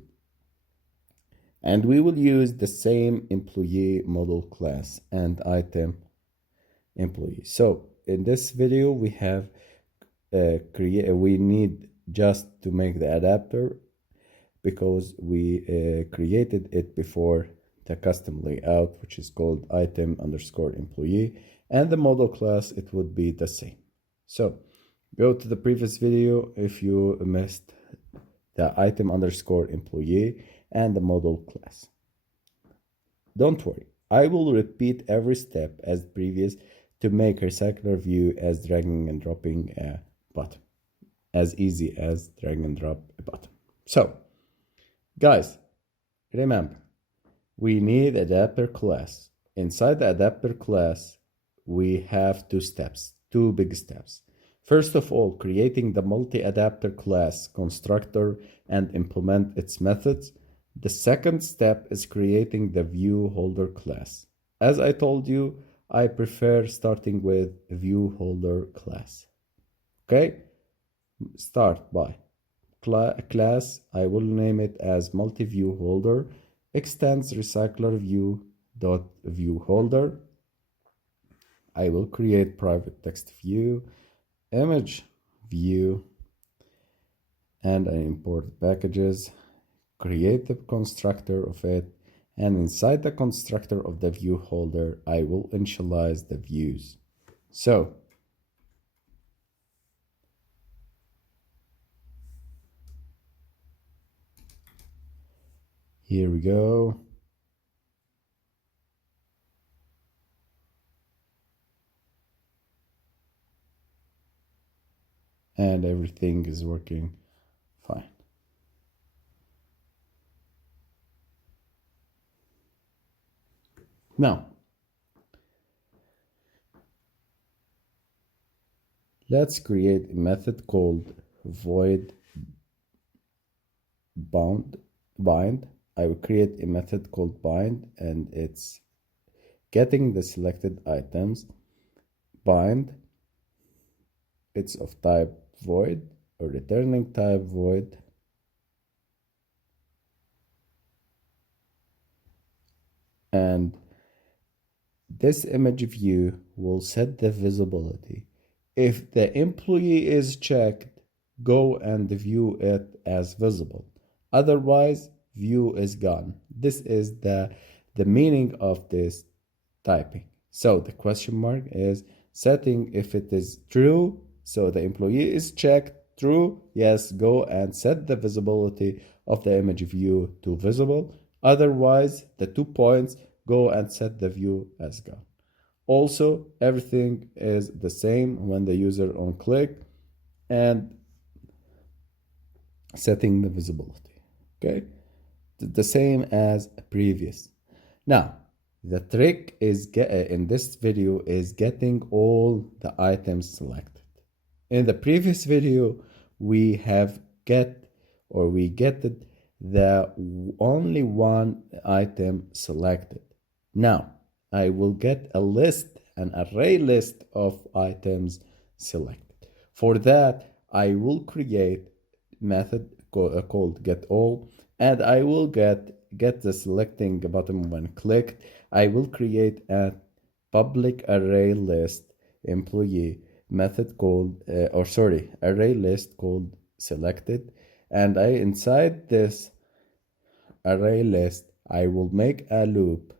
And we will use the same employee model class and item employee. So in this video, we have we need just to make the adapter because we created it before the custom layout, which is called item underscore employee, and the model class, it would be the same. So go to the previous video if you missed the item underscore employee and the model class. Don't worry, I will repeat every step as previous to make RecyclerView as dragging and dropping a button, as easy as drag and drop a button. So, guys, remember, we need adapter class. Inside the adapter class, we have two big steps. First of all, creating the multi-adapter class constructor and implement its methods. The second step is creating the view holder class. As I told you, I prefer starting with view holder class. Okay? Start by class. I will name it as multi-view holder. Extends RecyclerView.viewHolder. I will create private text view, image view, and I import packages, create the constructor of it, and inside the constructor of the view holder, I will initialize the views. So, here we go. And everything is working fine. Now, let's create a method called void bind. I will create a method called bind, and it's getting the selected items. Bind, it's of type void or returning type void. And this image view will set the visibility. If the employee is checked, go and view it as visible. Otherwise, view is gone. This is the meaning of this typing. So the question mark is setting if it is true. So the employee is checked, true, yes, go and set the visibility of the image view to visible. Otherwise, the 2 points, go and set the view as gone. Also, everything is the same when the user on click and setting the visibility. Okay, the same as previous. Now, the trick is in this video is getting all the items selected. In the previous video, we get the only one item selected. Now, I will get an array list of items selected. For that, I will create method called getAll, and I will get the selecting button when clicked. I will create a public array list employee method called array list called selected, and inside this array list I will make a loop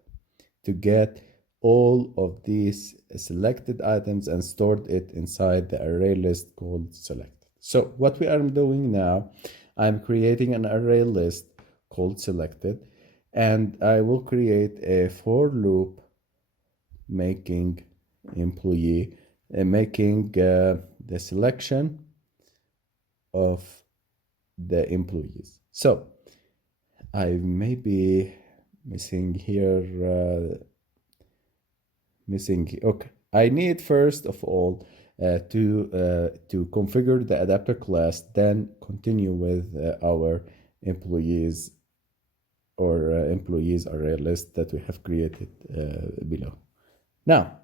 to get all of these selected items and stored it inside the array list called selected. So what we are doing now, I'm creating an array list called selected, and I will create a for loop making employee making the selection of the employees. So I may be missing here, okay. I need first of all to configure the adapter class, then continue with our employees or employees array list that we have created below. Now,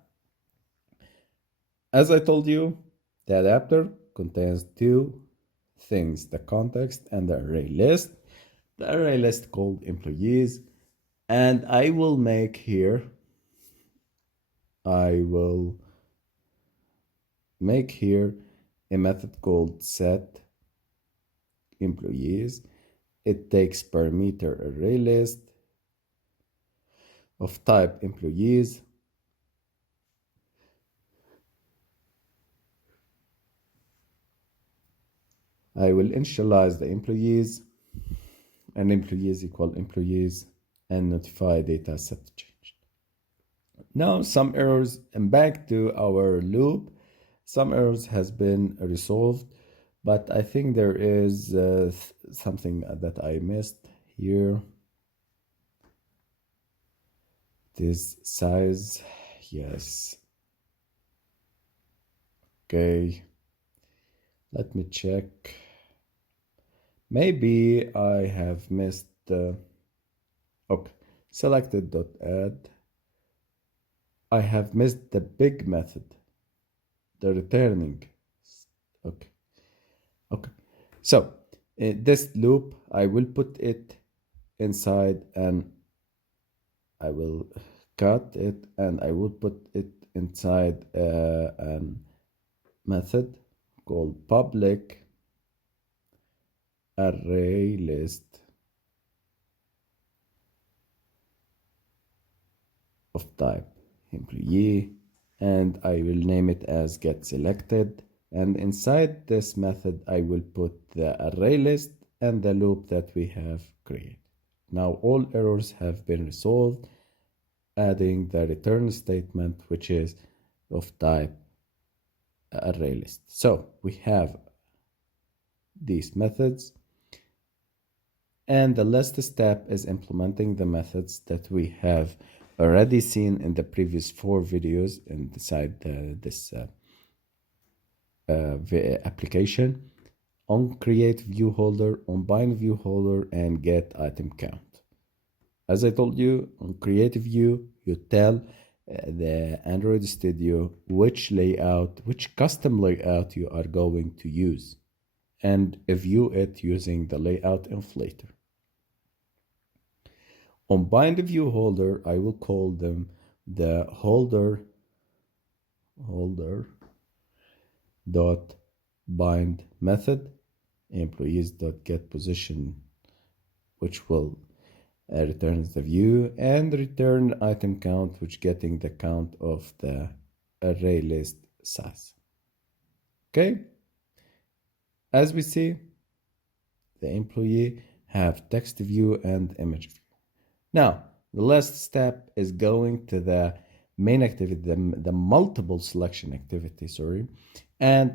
as I told you, the adapter contains two things, the context and the array list. The array list called employees, and I will make here a method called set employees. It takes parameter array list of type employees. I will initialize the employees, and employees equal employees, and notify data set changed. Now some errors, and back to our loop, some errors has been resolved, but I think there is something that I missed here. This size, yes. Okay, let me check. Maybe I have missed okay, selected.add. I have missed the big method, the returning. Okay. So this loop, I will put it inside, and I will cut it, and I will put it inside a method called public array list of type employee, and I will name it as get selected, and inside this method I will put the array list and the loop that we have created. Now all errors have been resolved, adding the return statement, which is of type array list. So we have these methods, and the last step is implementing the methods that we have already seen in the previous 4 videos inside this application: on create view holder, on bind view holder, and get item count. As I told you, on create view, you tell the Android Studio which layout, which custom layout you are going to use, and view it using the layout inflator. On bind view holder, I will call them the holder dot bind method, employees dot get position, which will returns the view, and return item count, which getting the count of the array list size. Okay, as we see, the employee have text view and image view. Now the last step is going to the main activity, the multiple selection activity, and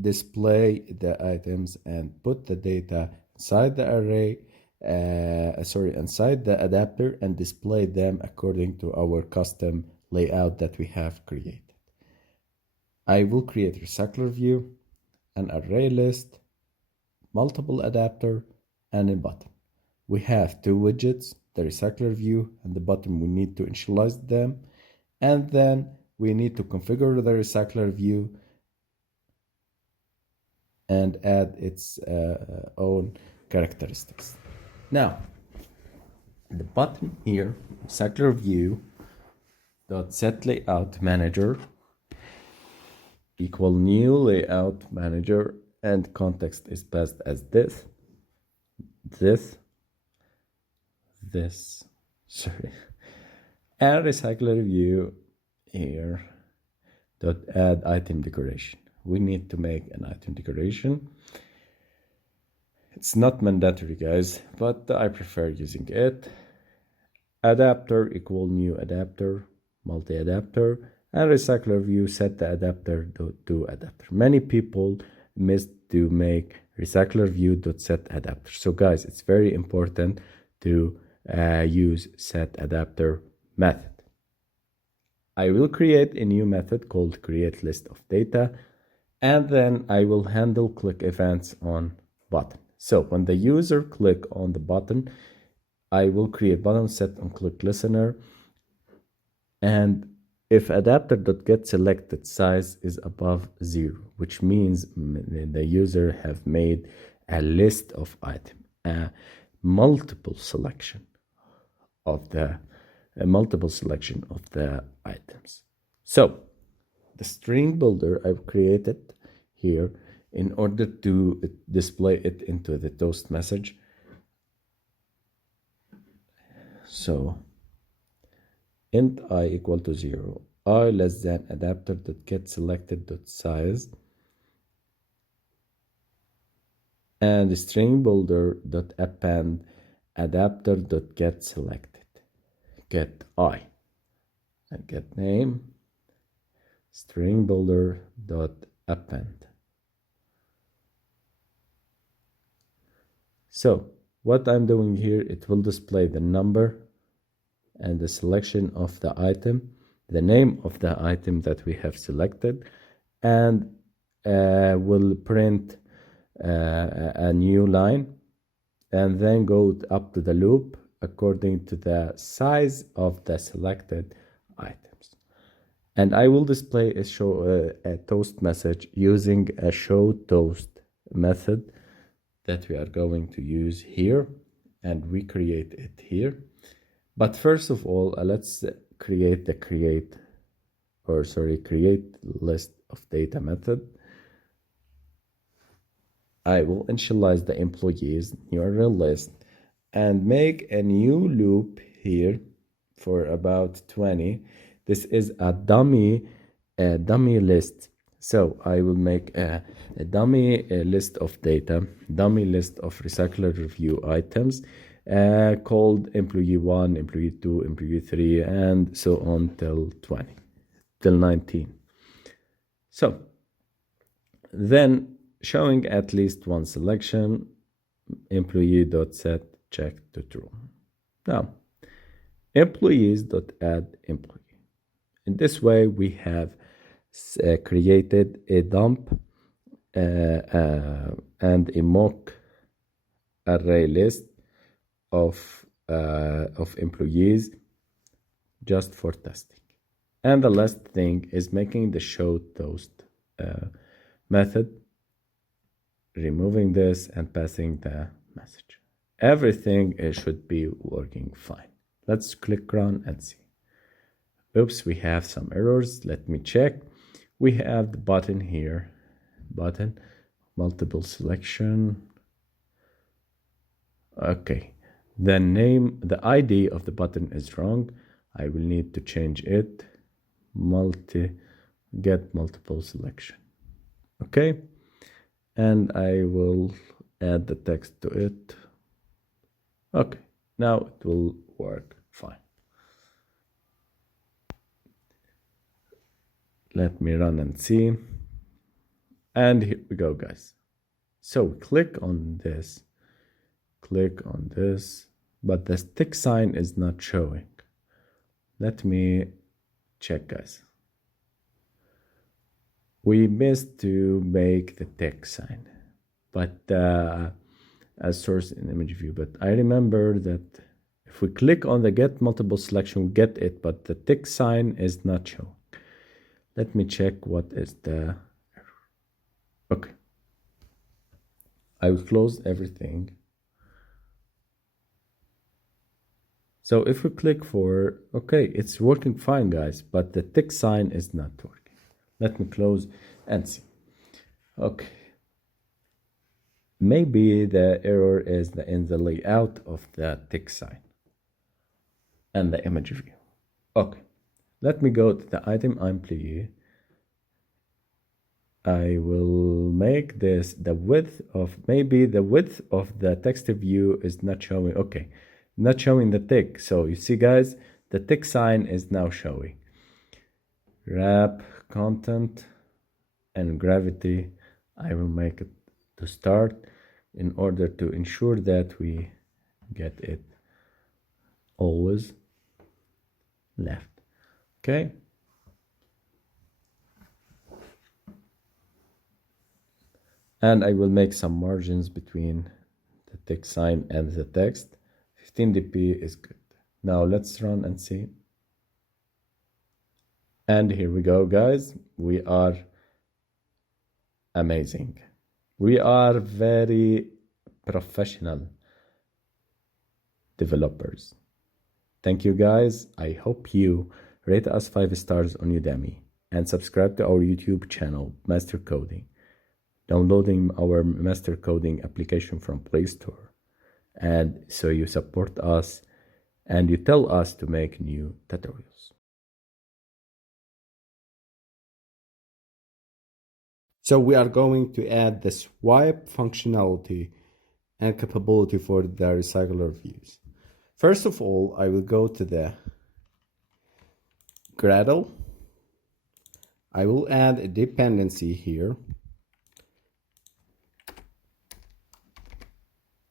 display the items and put the data inside the array, inside the adapter, and display them according to our custom layout that we have created. I will create RecyclerView, an array list, multiple adapter, and a button. We have 2 widgets, the RecyclerView and the button. We need to initialize them, and then we need to configure the RecyclerView and add its own characteristics. Now, the button here, RecyclerView dot set layout manager equal new layout manager, and context is passed as this, and RecyclerView here dot add item decoration. We need to make an item decoration. It's not mandatory, guys, but I prefer using it. Adapter equal new adapter, multi-adapter, and RecyclerView set the adapter to adapter. Many people missed to make RecyclerView.set adapter. So guys, it's very important to use set adapter method. I will create a new method called create list of data, and then I will handle click events on button. So when the user click on the button, I will create button set on click listener, and if adapter.get selected size is above 0, which means the user have made a list of items, a multiple selection of the items. So the string builder I've created here in order to display it into the toast message. So int I equal to 0, I less than adapter.get selected.size, and string builder.append adapter.get selected, get I. and get name string builder dot append. So what I'm doing here, it will display the number and the selection of the item, the name of the item that we have selected, and will print a new line, and then go up to the loop according to the size of the selected items. And I will display a toast message using a show toast method that we are going to use here, and we create it here. But first of all, let's create the create list of data method. I will initialize the employees URL list and make a new loop here for about 20. This is a dummy list. So I will make a dummy list of data, dummy list of RecyclerView items called employee 1, employee 2, employee 3, and so on till 19. So then showing at least one selection, employee.set check to true. Now, employees.add employee. In this way, we have created a dump and a mock array list of employees just for testing. And the last thing is making the show toast method, removing this and passing the message. Everything should be working fine. Let's click run and see. Oops, we have some errors. Let me check. We have the button here, multiple selection. Okay, the ID of the button is wrong. I will need to change it. Get multiple selection. Okay, and I will add the text to it. Okay, now it will work fine. Let me run and see. And here we go, guys. So click on this, but the tick sign is not showing. Let me check, guys. We missed to make the tick sign, but as source in image view. But I remember that if we click on the get multiple selection, we get it, but the tick sign is not showing. Let me check what is the error. Okay. I will close everything. So if we click for, okay, it's working fine, guys, but the tick sign is not working. Let me close and see. Okay. Maybe the error is in the layout of the tick sign and the image view. Okay. Let me go to the item employee. I will make this the width of the text view is not showing. Okay, not showing the tick. So you see, guys, the tick sign is now showing. Wrap content and gravity. I will make it to start in order to ensure that we get it always left. Okay. And I will make some margins between the tick sign and the text. 15 dp is good. Now let's run and see. And here we go, guys. We are amazing. We are very professional developers. Thank you, guys. I hope you rate us 5 stars on Udemy and subscribe to our YouTube channel, Master Coding. Downloading our Master Coding application from Play Store. And so you support us and you tell us to make new tutorials. So we are going to add the swipe functionality and capability for the RecyclerViews. First of all, I will go to the Gradle. I will add a dependency here.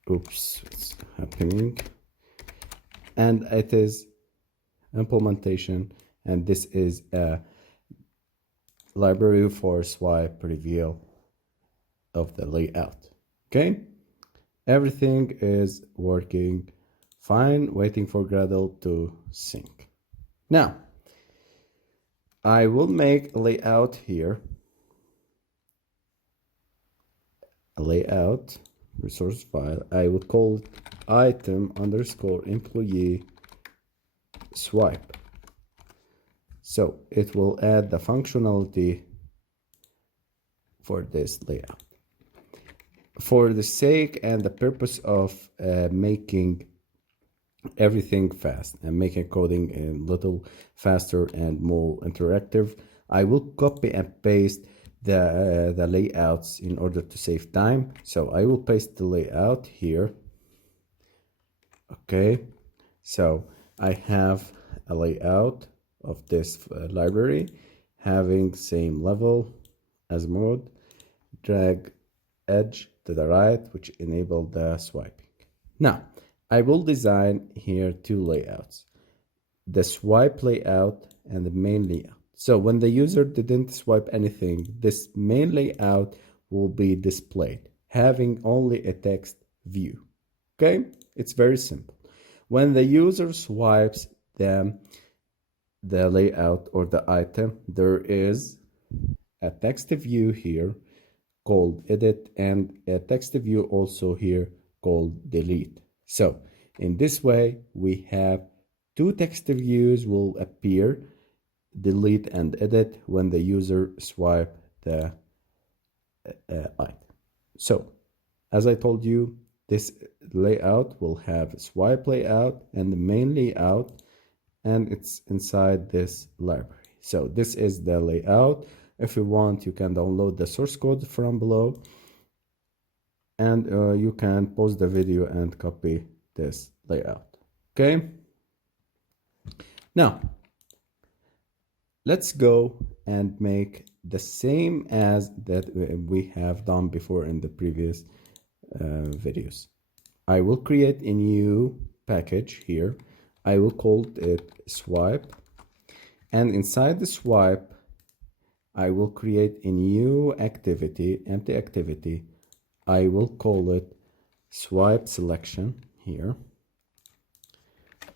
Oops, it's happening. And it is implementation, and this is a library for swipe reveal of the layout. Okay, everything is working fine, waiting for Gradle to sync. Now, I will make a layout here, a layout resource file. I would call it item_employee swipe. So it will add the functionality for this layout. For the sake and the purpose of making everything fast and making coding a little faster and more interactive, I will copy and paste the layouts in order to save time. So I will paste the layout here. Okay, so I have a layout of this library having same level as mode, drag edge to the right, which enable the swiping. Now I will design here two layouts, the swipe layout and the main layout. So when the user didn't swipe anything, this main layout will be displayed, having only a text view. Okay, it's very simple. When the user swipes the layout or the item, there is a text view here called edit and a text view also here called delete. So in this way, we have two text views will appear, delete and edit, when the user swipe the item. So as I told you, this layout will have a swipe layout and the main layout, and it's inside this library. So this is the layout. If you want, you can download the source code from below, and you can pause the video and copy this layout. Okay, now let's go and make the same as that we have done before in the previous videos. I will create a new package here. I will call it swipe, and inside the swipe I will create a new activity, empty activity. I will call it swipe selection here,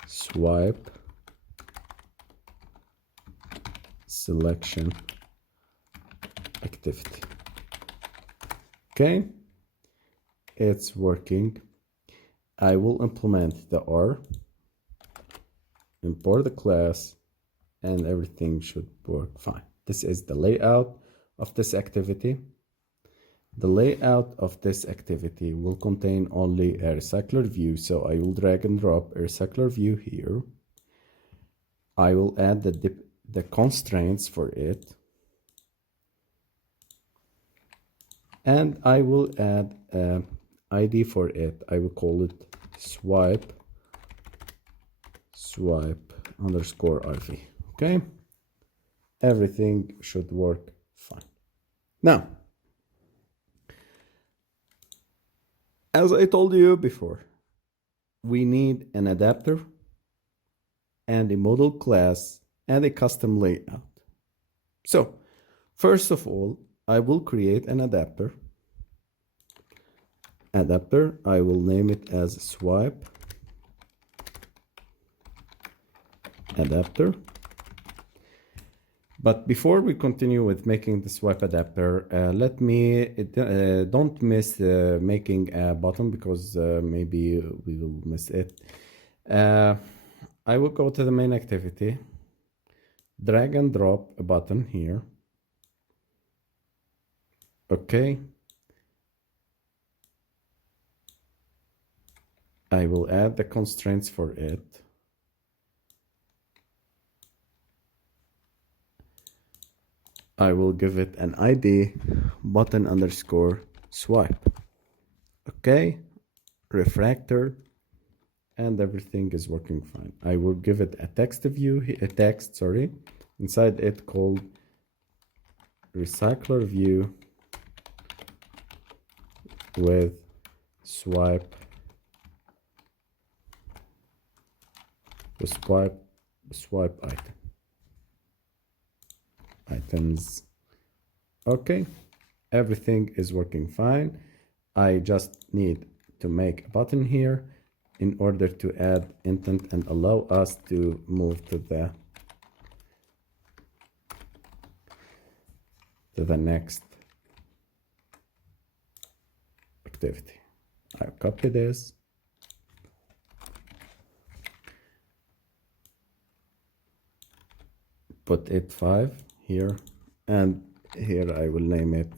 swipe selection activity. Okay, it's working. I will implement the R, import the class, and everything should work fine. This is the layout of this activity. The layout of this activity will contain only a recycler view, so I will drag and drop a recycler view here. I will add the constraints for it, and I will add an ID for it. I will call it swipe underscore RV. Okay, everything should work fine. Now, as I told you before, we need an adapter and a model class and a custom layout. So first of all, I will create an adapter. I will name it as swipe adapter. But before we continue with making the swipe adapter, let me don't miss making a button, because maybe we will miss it. I will go to the main activity, drag and drop a button here. Okay, I will add the constraints for it. I will give it an ID button underscore swipe. Okay, refractor, and everything is working fine. I will give it a text view, a text, sorry. inside it called RecyclerView with swipe items. Okay, everything is working fine. I just need to make a button here in order to add intent and allow us to move to the next activity. I copy this, put it 5 here, and here I will name it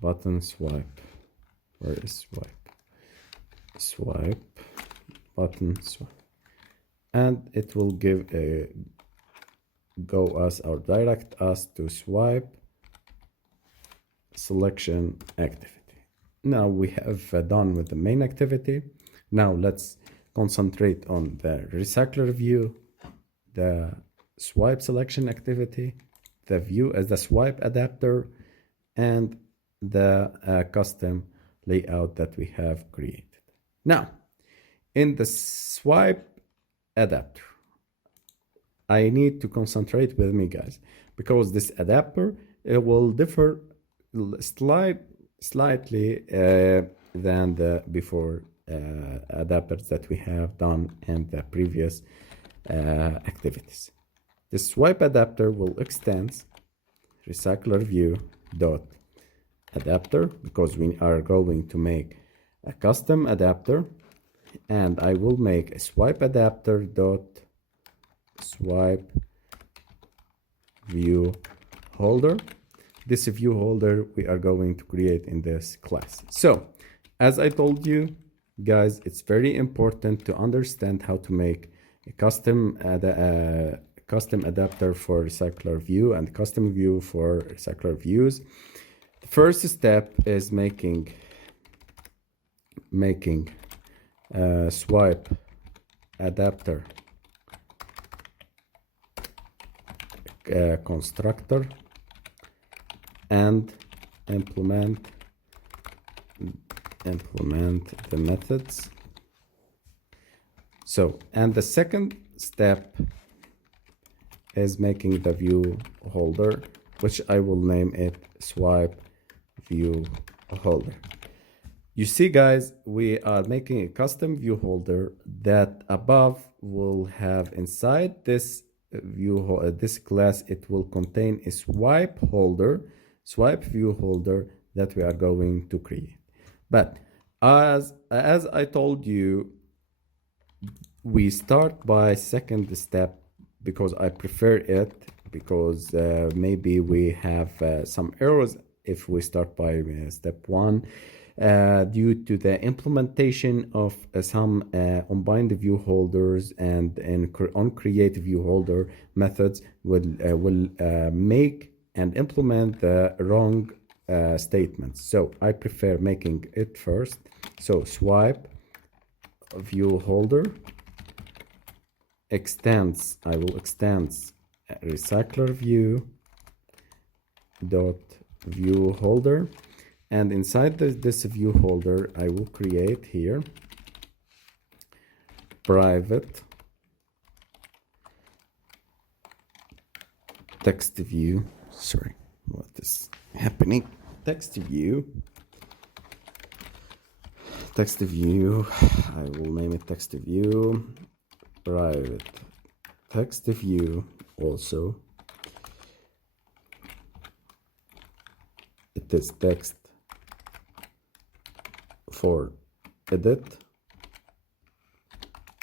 button swipe. Where is swipe button swipe, and it will give a direct us to swipe selection activity. Now we have done with the main activity. Now let's concentrate on the recycler view, the swipe selection activity, the view as the swipe adapter, and the custom layout that we have created. Now, in the swipe adapter, I need to concentrate with me, guys, because this adapter, it will differ slightly than the before adapters that we have done in the previous activities. The swipe adapter will extend RecyclerView dot adapter, because we are going to make a custom adapter, and I will make a swipe adapter dot swipe view holder. This view holder we are going to create in this class. So as I told you guys, it's very important to understand how to make a custom adapter for RecyclerView and custom view for RecyclerViews. The first step is making swipe adapter constructor and implement the methods. So, and the second step is making the view holder, which I will name it swipe view holder. You see, guys, we are making a custom view holder that above will have inside this this class, it will contain a swipe view holder that we are going to create. But as I told you, we start by second step because I prefer it, because maybe we have some errors if we start by step 1 due to the implementation of some unbind view holders and on create view holder methods will make and implement the wrong statements. So I prefer making it first. So swipe view holder extends, I will extend RecyclerView dot view holder, and inside this view holder I will create here private text view. Sorry, what is happening? Text view. I will name it text view. Private text view also. It is text for edit,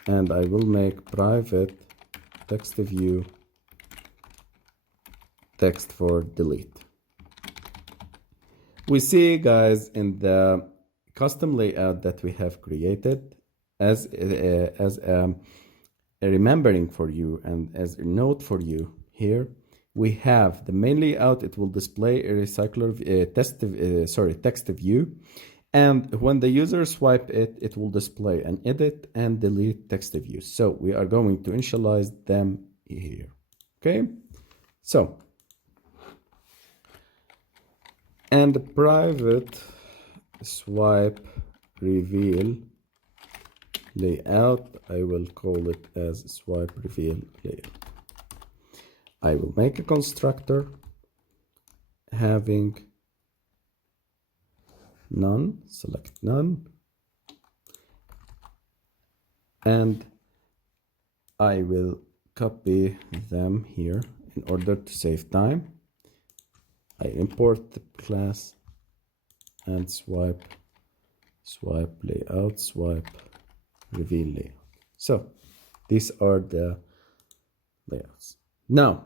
and I will make private text view text for delete. We see, guys, in the custom layout that we have created, as a remembering for you and as a note for you, here we have the main layout. It will display a text view, and when the user swipe it, it will display an edit and delete text views. So we are going to initialize them here. Okay, so, and the private swipe reveal layout, I will call it as swipe reveal layout. I will make a constructor having none, select none, and I will copy them here in order to save time. I import the class and swipe layout, swipe reveal layout. So these are the layouts. Now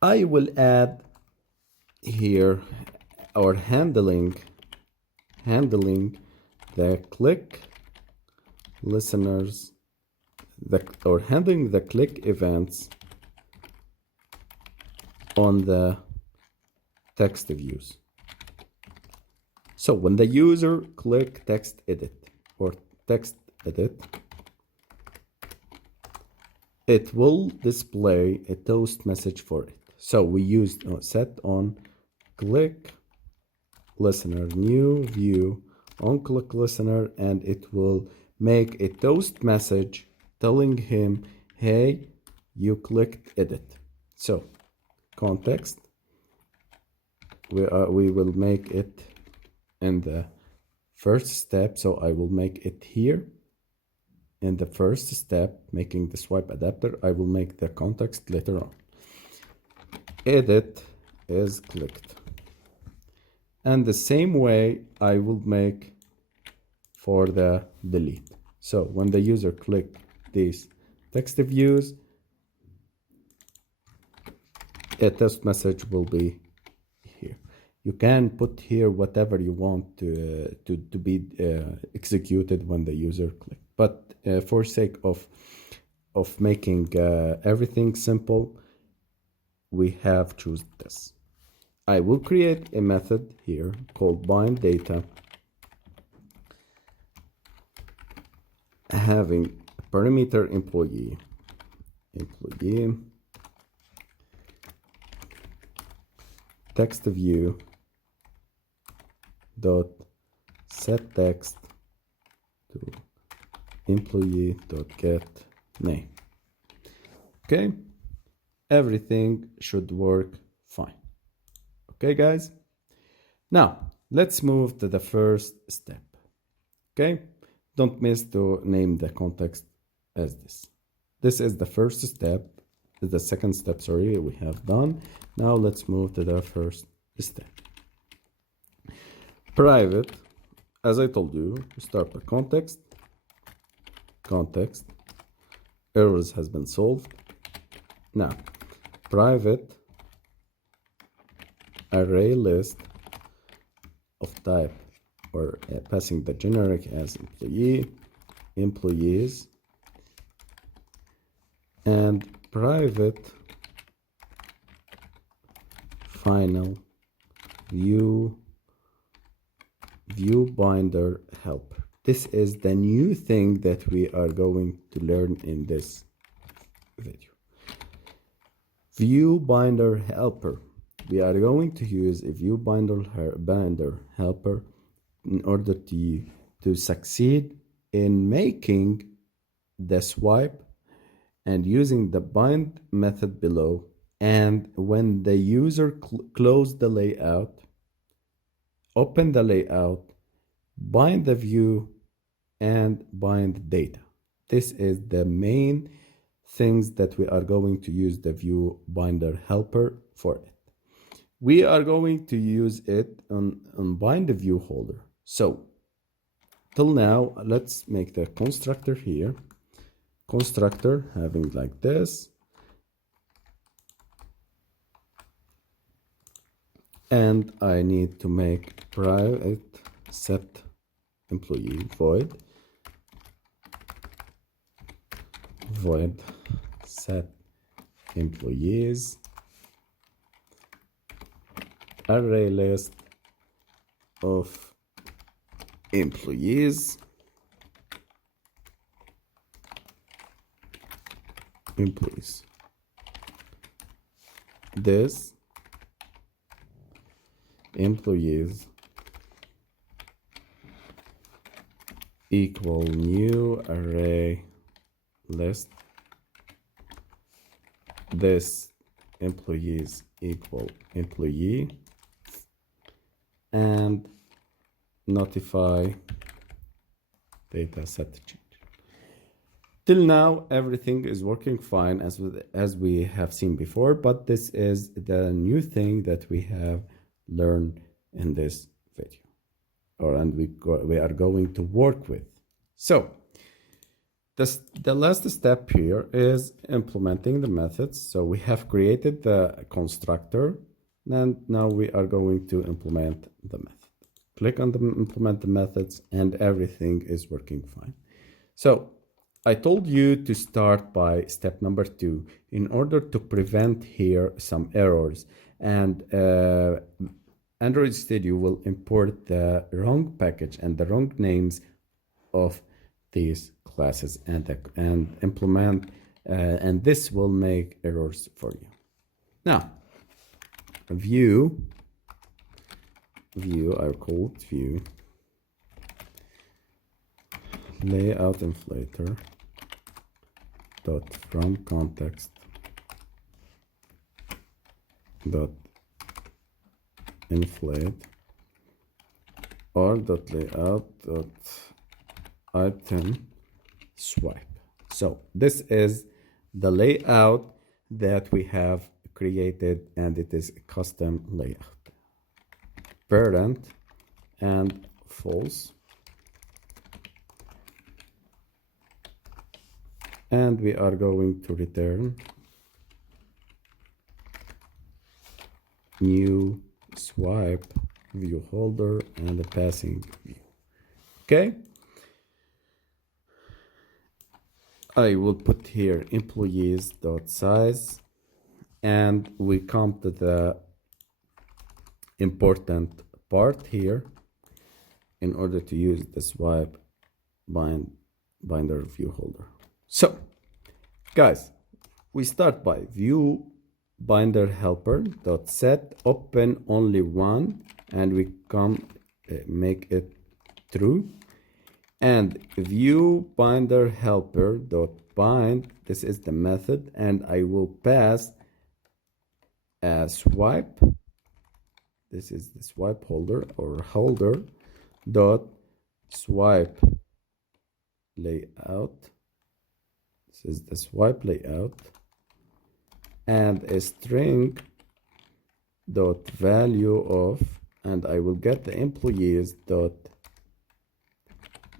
I will add here or handling the click listeners, or handling the click events on the text views. So when the user click text edit or text edit, it will display a toast message for it. So we used set on click listener new view on click listener, and it will make a toast message telling him, hey, you clicked edit. So context, we will make it in the first step. So I will make it here in the first step, making the swipe adapter. I will make the context later on. Edit is clicked. And the same way I will make for the delete. So when the user click these text views, a test message will be here. You can put here whatever you want to be executed when the user click. But for sake of making everything simple, we have chosen this. I will create a method here called bind data, having parameter employee text view dot set text to employee dot get name. Okay, everything should work fine. Okay, guys. Now let's move to the first step. Okay, don't miss to name the context as this. This is the first step. The second step, sorry, we have done. Now let's move to the first step. Private, as I told you, start by context. Errors has been solved. Now, private array list of type, or passing the generic as employees, and private final view binder helper. This is the new thing that we are going to learn in this video. View binder helper. We are going to use a view binder helper in order to succeed in making the swipe and using the bind method below. And when the user close the layout, open the layout, bind the view, and bind data. This is the main things that we are going to use the view binder helper for it. We are going to use it on bind the view holder. So till now, let's make the constructor here. Constructor having like this. And I need to make private set employee void set employees array list of employees employees. This employees equal new array list. This employees equal employee, and notify data set change. Till now, everything is working fine as we have seen before, but this is the new thing that we have learned in this video, and we are going to work with. So the last step here is implementing the methods. So we have created the constructor, and now we are going to implement the method. Click on the implement the methods, and everything is working fine. So I told you to start by step number 2 in order to prevent here some errors, and Android Studio will import the wrong package and the wrong names of these classes and implement, and this will make errors for you. Now, view, I call it view layout inflator dot from context dot inflate or dot layout dot item swipe. So this is the layout that we have created, and it is a custom layout. Parent and false, and we are going to return new swipe view holder and a passing view. Okay, I will put here employees.size, and we come to the important part here in order to use the swipe binder view holder. So guys, we start by view binder helper dot set open only one, and we come make it true, and view binder helper dot bind, this is the method, and I will pass a swipe, this is the swipe holder or holder dot swipe layout, this is the swipe layout, and a string dot value of, and I will get the employees dot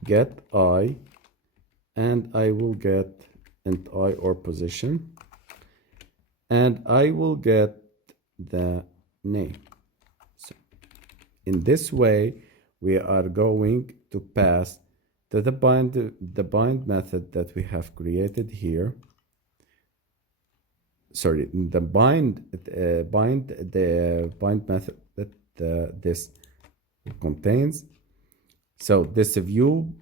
get I, and I will get int I or position, and I will get the name. So in this way we are going to pass to the bind method that we have created here. Sorry, the bind method that this contains. So this view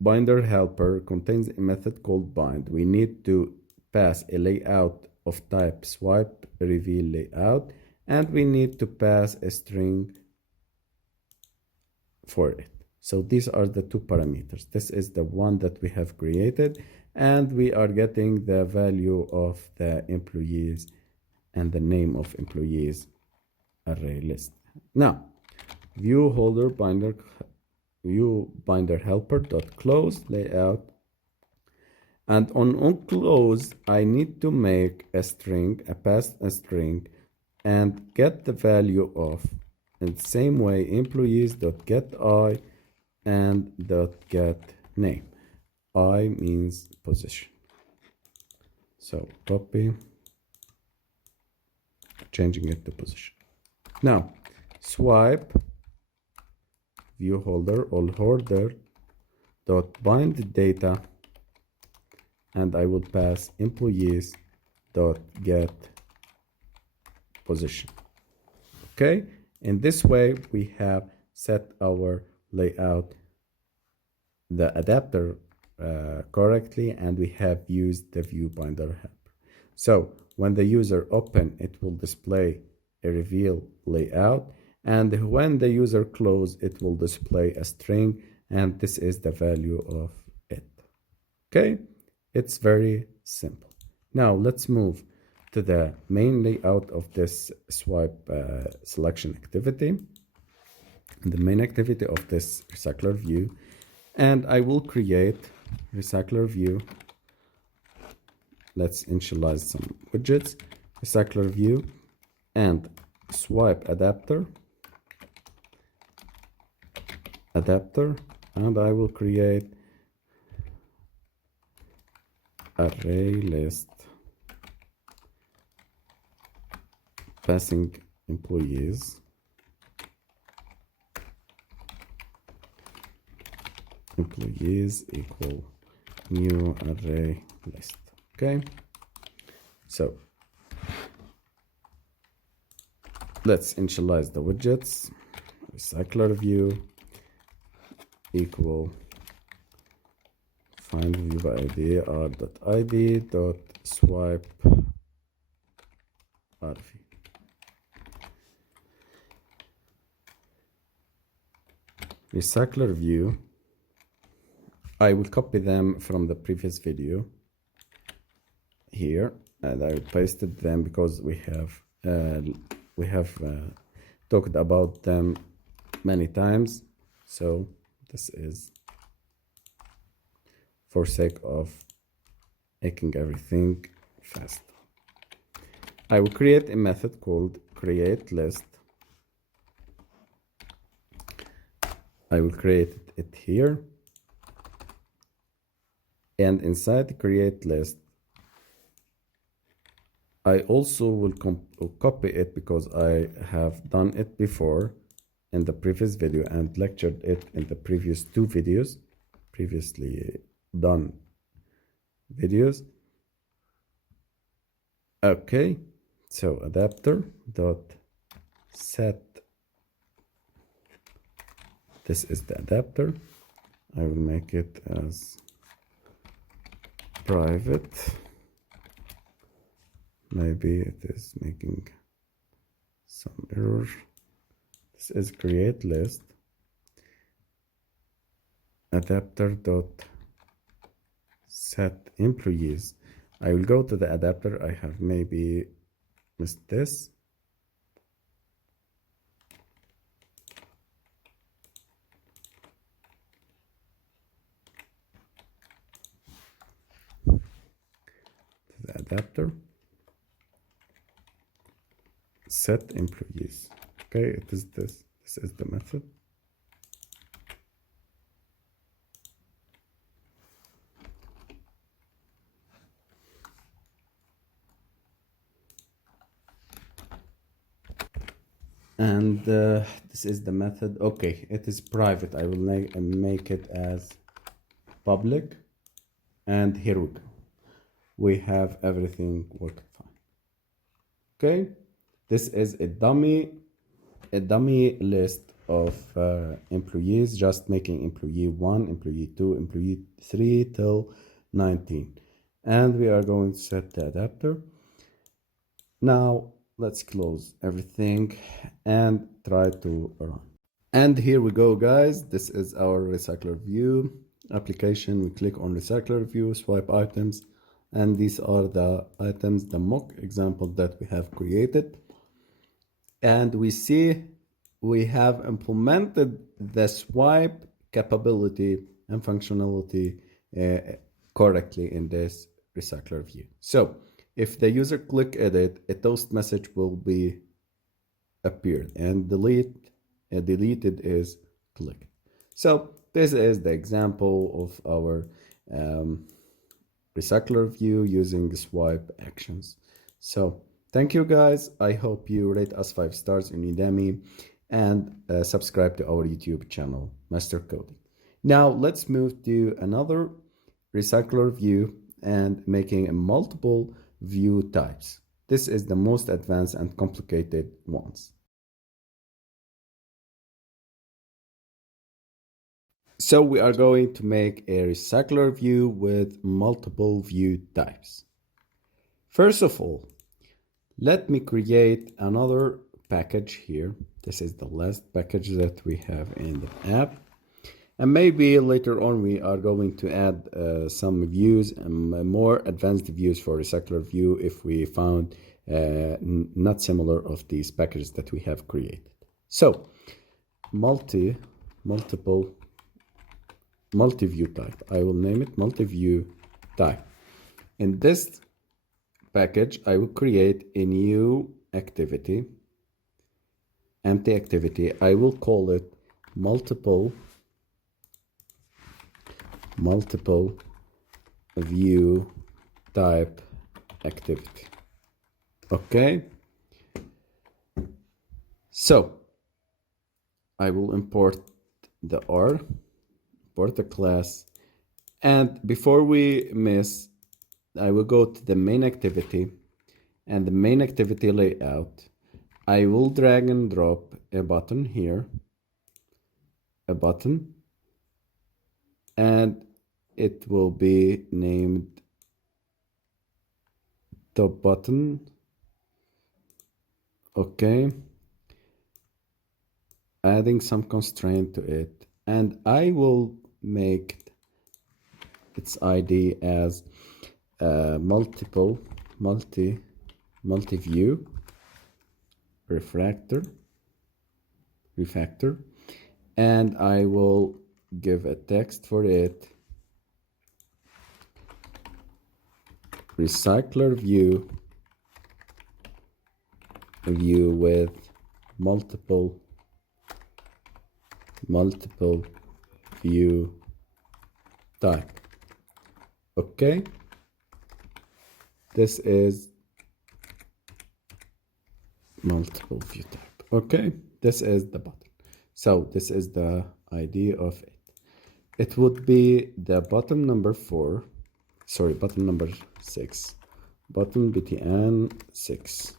binder helper contains a method called bind. We need to pass a layout of type swipe reveal layout, and we need to pass a string for it. So these are the two parameters. This is the one that we have created, and we are getting the value of the employees and the name of employees array list. Now, view holder binder view binder helper dot close layout, and on close I need to make a string, pass a string, and get the value of, in the same way, employees dot get I and dot get name. I means position. So copy, changing it to position. Now swipe view holder or holder dot bind data, and I will pass employees dot get position. Okay, in this way we have set our layout, the adapter correctly, and we have used the view binder helper. So when the user open, it will display a reveal layout. And when the user close, it will display a string. And this is the value of it. Okay, it's very simple. Now let's move to the main layout of this swipe selection activity, the main activity of this recycler view. And I will create recycler view. Let's initialize some widgets, recycler view, and swipe adapter, and I will create array list passing employees equal new array list. Okay, so let's initialize the widgets. Recycler view equal find view by id r.id dot swipe rv. Recycler view, I will copy them from the previous video here, and I pasted them because we have talked about them many times. So this is for sake of making everything fast. I will create a method called create list. I will create it here, and inside the create list I also will copy it because I have done it before in the previous video and lectured it in the previous two videos, previously done videos. Okay, so adapter dot set, this is the adapter. I will make it as private. Maybe it is making some error. This is create list adapter dot set employees. I will go to the adapter. I have maybe missed this. The adapter set employees. Okay, it is this. This is the method. And this is the method. Okay, it is private. I will make it as public. And here we go. We have everything working fine. Okay, this is a dummy list of employees, just making employee 1, employee 2, employee 3 till 19. And we are going to set the adapter. Now let's close everything and try to run. And here we go, guys. This is our RecyclerView application. We click on RecyclerView, swipe items, and these are the items, the mock example that we have created. And we see we have implemented the swipe capability and functionality correctly in this recycler view. So if the user click edit, a toast message will be appeared, and deleted is clicked. So this is the example of our recycler view using swipe actions. So thank you, guys. I hope you rate us 5 stars in Udemy and subscribe to our YouTube channel, Master Coding. Now let's move to another recycler view and making multiple view types. This is the most advanced and complicated ones. So we are going to make a recycler view with multiple view types. First of all, let me create another package here. This is the last package that we have in the app. And maybe later on we are going to add some views and more advanced views for RecyclerView if we found not similar of these packages that we have created. So multi-view type. I will name it multi-view type. In this package, I will create a new activity, empty activity. I will call it multiple view type activity. Okay, so I will import the R, import the class, and before we miss, I will go to the main activity and the main activity layout. I will drag and drop a button here, a button, and it will be named top button. Okay, adding some constraint to it, and I will make its ID as multi-view refactor, and I will give a text for it, RecyclerView with multiple view type. Okay, this is multiple view type. Okay, this is the button. So this is the ID of it. It would be the button number 6, button btn 6.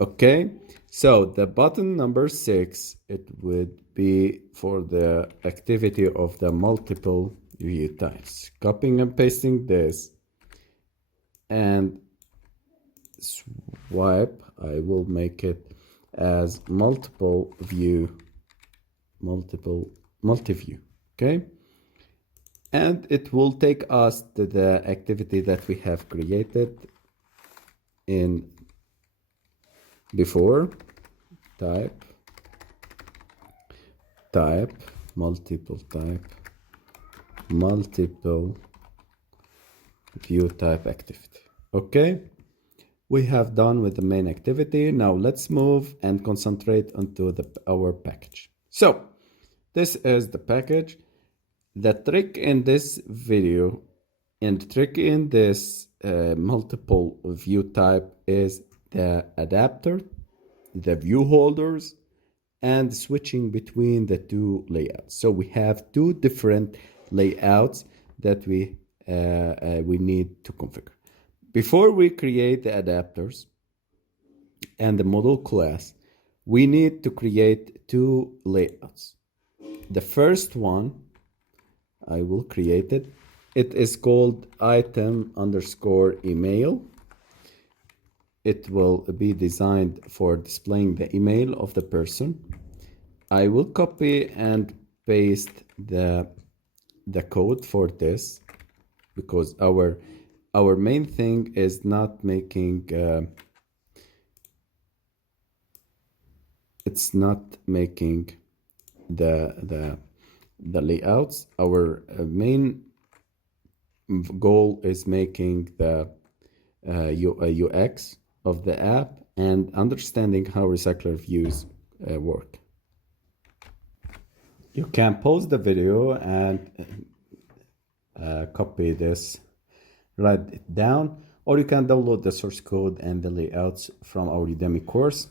Okay, so the button number 6, it would be for the activity of the multiple view types. Copying and pasting this and swipe, I will make it as multi-view. Okay, and it will take us to the activity that we have created in before. Type multiple view type activity. Okay, we have done with the main activity. Now let's move and concentrate onto our package. So this is the package. The trick in this video and the trick in this multiple view type is the adapter, the view holders, and switching between the two layouts. So we have two different layouts that we need to configure. Before we create the adapters and the model class, we need to create two layouts. The first one, I will create it. It is called item_email. It will be designed for displaying the email of the person. I will copy and paste the code for this because our main thing is not making it's not making the layouts. Our main goal is making the UX of the app and understanding how RecyclerViews work. You can pause the video and copy this, write it down, or you can download the source code and the layouts from our Udemy course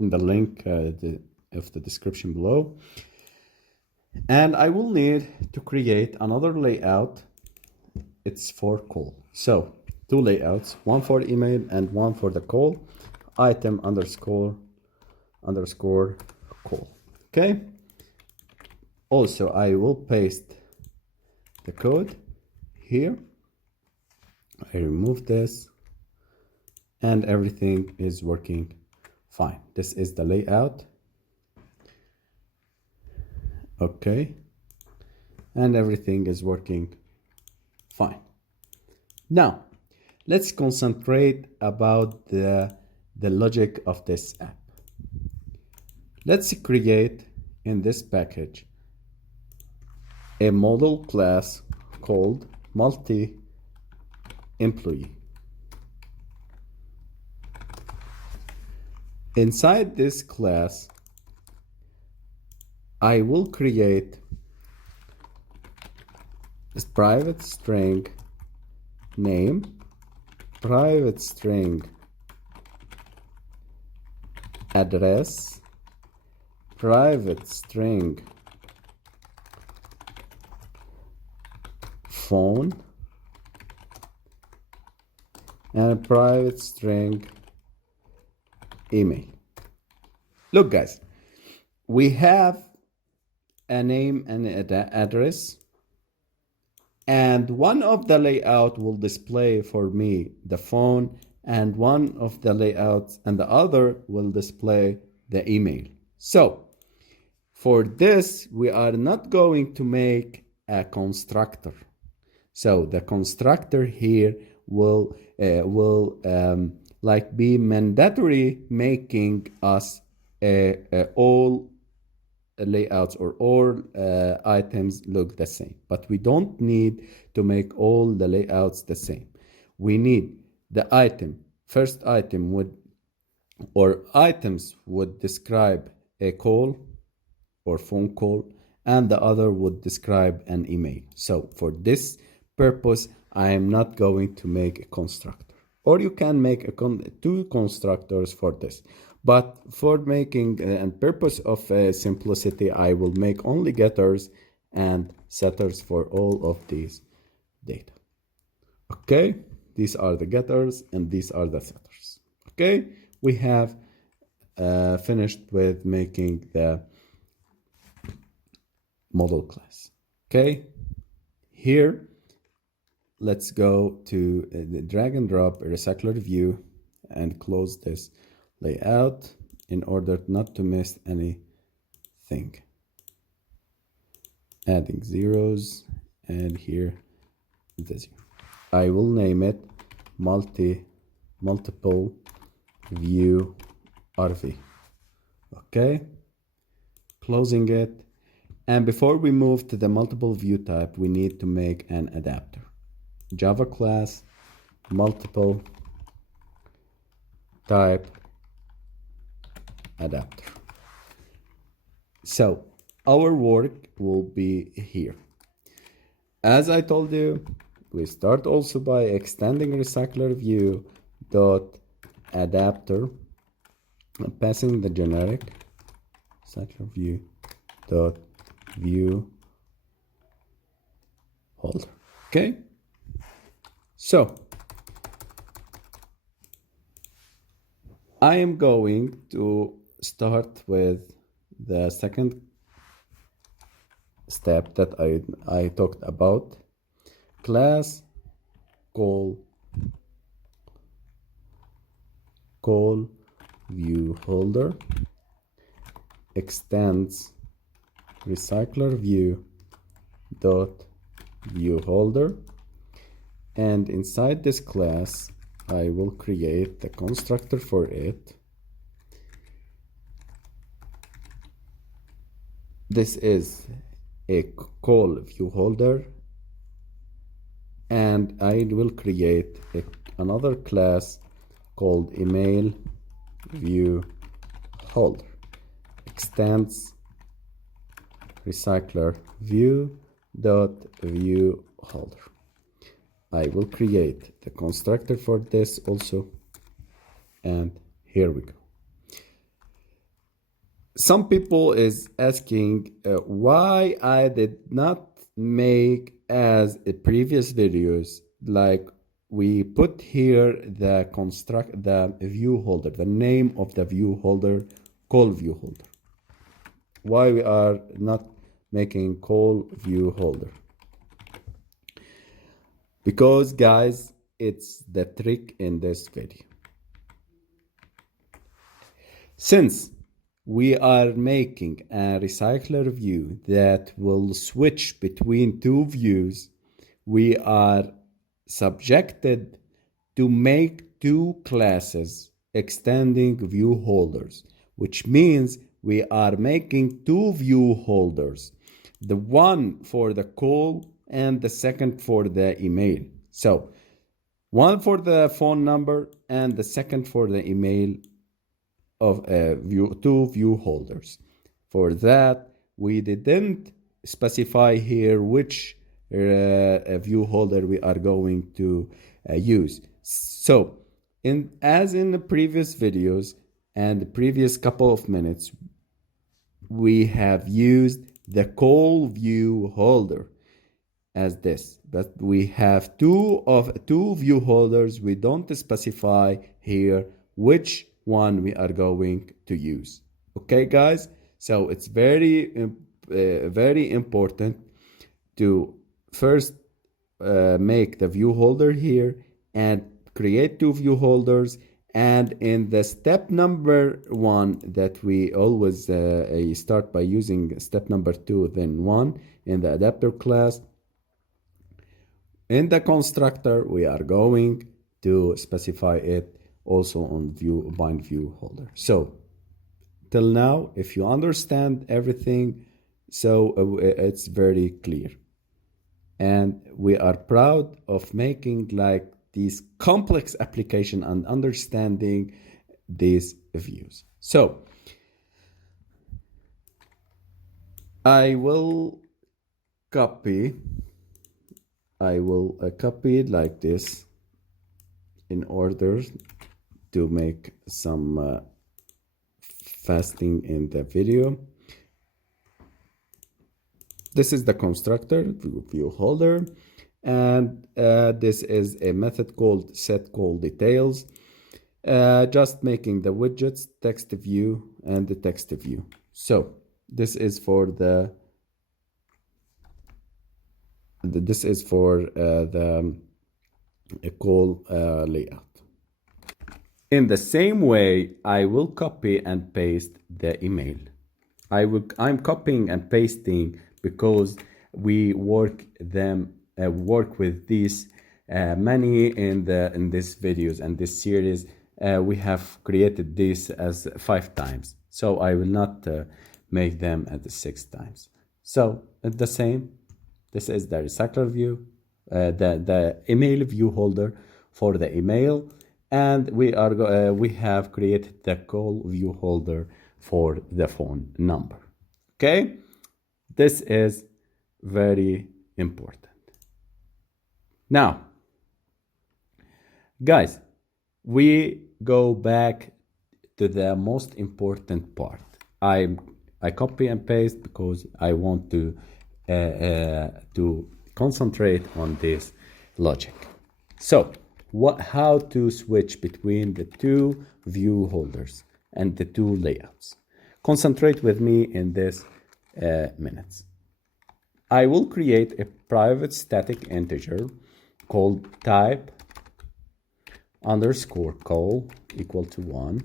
in the link of the description below. And I will need to create another layout. It's for call. So two layouts, one for email and one for the call, item_call. Okay. Also, I will paste the code here. I remove this and everything is working fine. This is the layout. Okay, and everything is working fine. Now let's concentrate about the logic of this app. Let's create in this package a model class called MultipleView. Inside this class, I will create this private string name, private string address, private string phone, and a private string email. Look guys, we have a name and an address, and one of the layout will display for me the phone, and one of the layouts and the other will display the email. So for this, we are not going to make a constructor. So the constructor here will like be mandatory, making us all layouts or all items look the same. But we don't need to make all the layouts the same. We need the item. First item would, or items would describe a call or phone call, and the other would describe an email. So for this purpose, I am not going to make a constructor. Or you can make two constructors for this. But for making and purpose of simplicity, I will make only getters and setters for all of these data. Okay, these are the getters and these are the setters. Okay, we have finished with making the model class. Okay, here let's go to the drag and drop RecyclerView and close this layout in order not to miss anything. Adding zeros, and here the zero. I will name it multiple view RV. Okay, closing it. And before we move to the multiple view type, we need to make an adapter. Java class multiple type adapter. So our work will be here. As I told you, we start also by extending RecyclerView dot adapter, passing the generic RecyclerView dot view holder. Okay, so I am going to start with the second step that I talked about. Class call view holder extends RecyclerView dot view holder, and inside this class I will create the constructor for it. This is a call view holder, and I will create another class called email view holder extends RecyclerView dot view holder. I will create the constructor for this also, and here we go. Some people is asking why I did not make as in previous videos, like we put here the view holder, the name of the view holder, call view holder. Why we are not making call view holder? Because guys, it's the trick in this video. Since we are making a recycler view that will switch between two views, we are subjected to make two classes extending view holders, which means we are making two view holders, the one for the call and the second for the email. So one for the phone number and the second for the email of two view holders. For that, we didn't specify here which view holder we are going to use. So, as in the previous videos and the previous couple of minutes, we have used the call view holder as this, but we have two view holders. We don't specify here which one we are going to use. Okay, guys? So it's very important to first make the view holder here and create two view holders. And in the step number 1 that we always start by using step number 2, then 1 in the adapter class, in the constructor, we are going to specify it also on bind view holder. So till now, if you understand everything, so it's very clear. And we are proud of making like these complex application and understanding these views. So I will copy it like this in order to make some fasting in the video. This is the constructor view holder, and this is a method called setCallDetails, just making the widgets, text view, and the text view. So this is for the call layout. In the same way, I will copy and paste the email. I'm copying and pasting because we work with these many in this videos and this series. We have created this as 5 times, so I will not make them at the 6 times. So it's the same. This is the recycler view, the email view holder for the email, and we have created the call view holder for the phone number. Okay, this is very important. Now, guys, we go back to the most important part. I copy and paste because I want to concentrate on this logic. So how to switch between the two view holders and the two layouts. Concentrate with me in this minutes. I will create a private static integer called type underscore call equal to 1,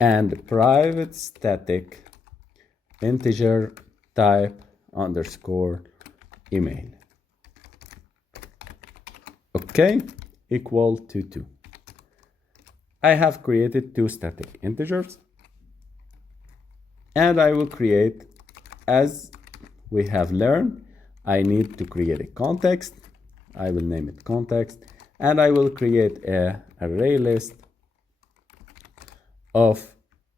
and private static integer type underscore email, okay, equal to 2. I have created 2 static integers, and I will create, as we have learned, I need to create a context. I will name it context, and I will create a array list of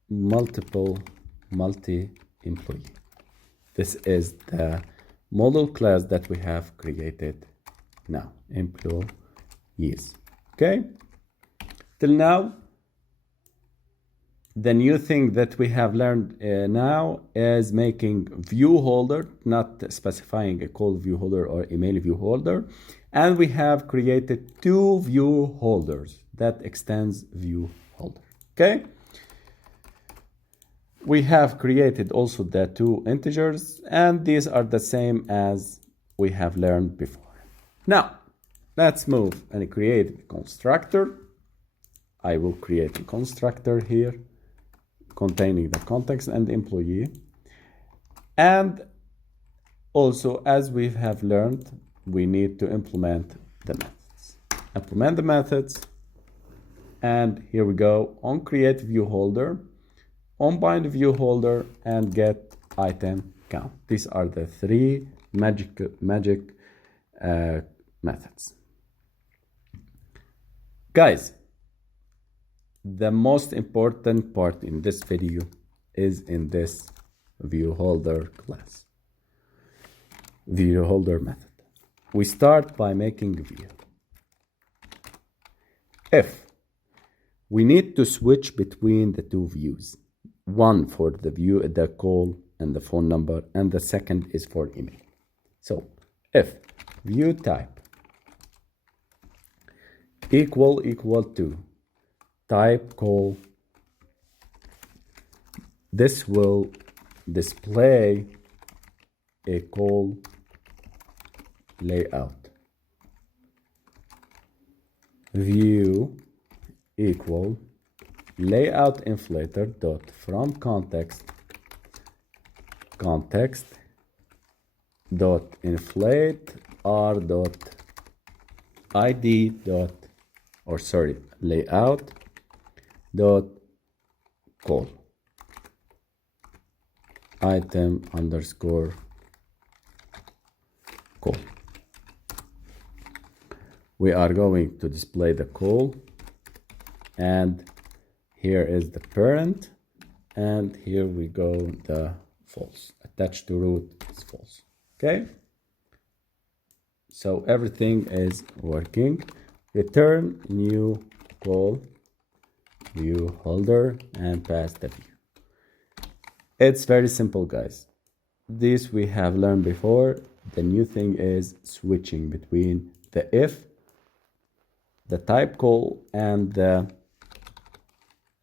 multi-employee. This is the model class that we have created now, employees. Okay, till now, the new thing that we have learned now is making view holder, not specifying a call view holder or email view holder. And we have created 2 view holders that extends view holder. Okay. We have created also the 2 integers, and these are the same as we have learned before. Now, let's move and create a constructor. I will create a constructor here. containing the context and employee. And also, as we have learned, we need to implement the methods. Implement the methods. And here we go on create view holder, on bind view holder, and get item count. These are the three magic methods. Guys, the most important part in this video is in this view holder class, view holder method. We start by making a view. If we need to switch between the two views, one for the view, the call and the phone number, and the second is for email. So if view type equal to type call, this will display a call layout. View equal layout inflator dot from context dot inflate r dot id dot layout dot call item underscore call. We are going to display the call, and here is the parent, and here we go the false. Attached to root is false. Okay, so everything is working. Return new call view holder and pass the view. It's very simple, guys. This we have learned before. The new thing is switching between the if, the type call, and the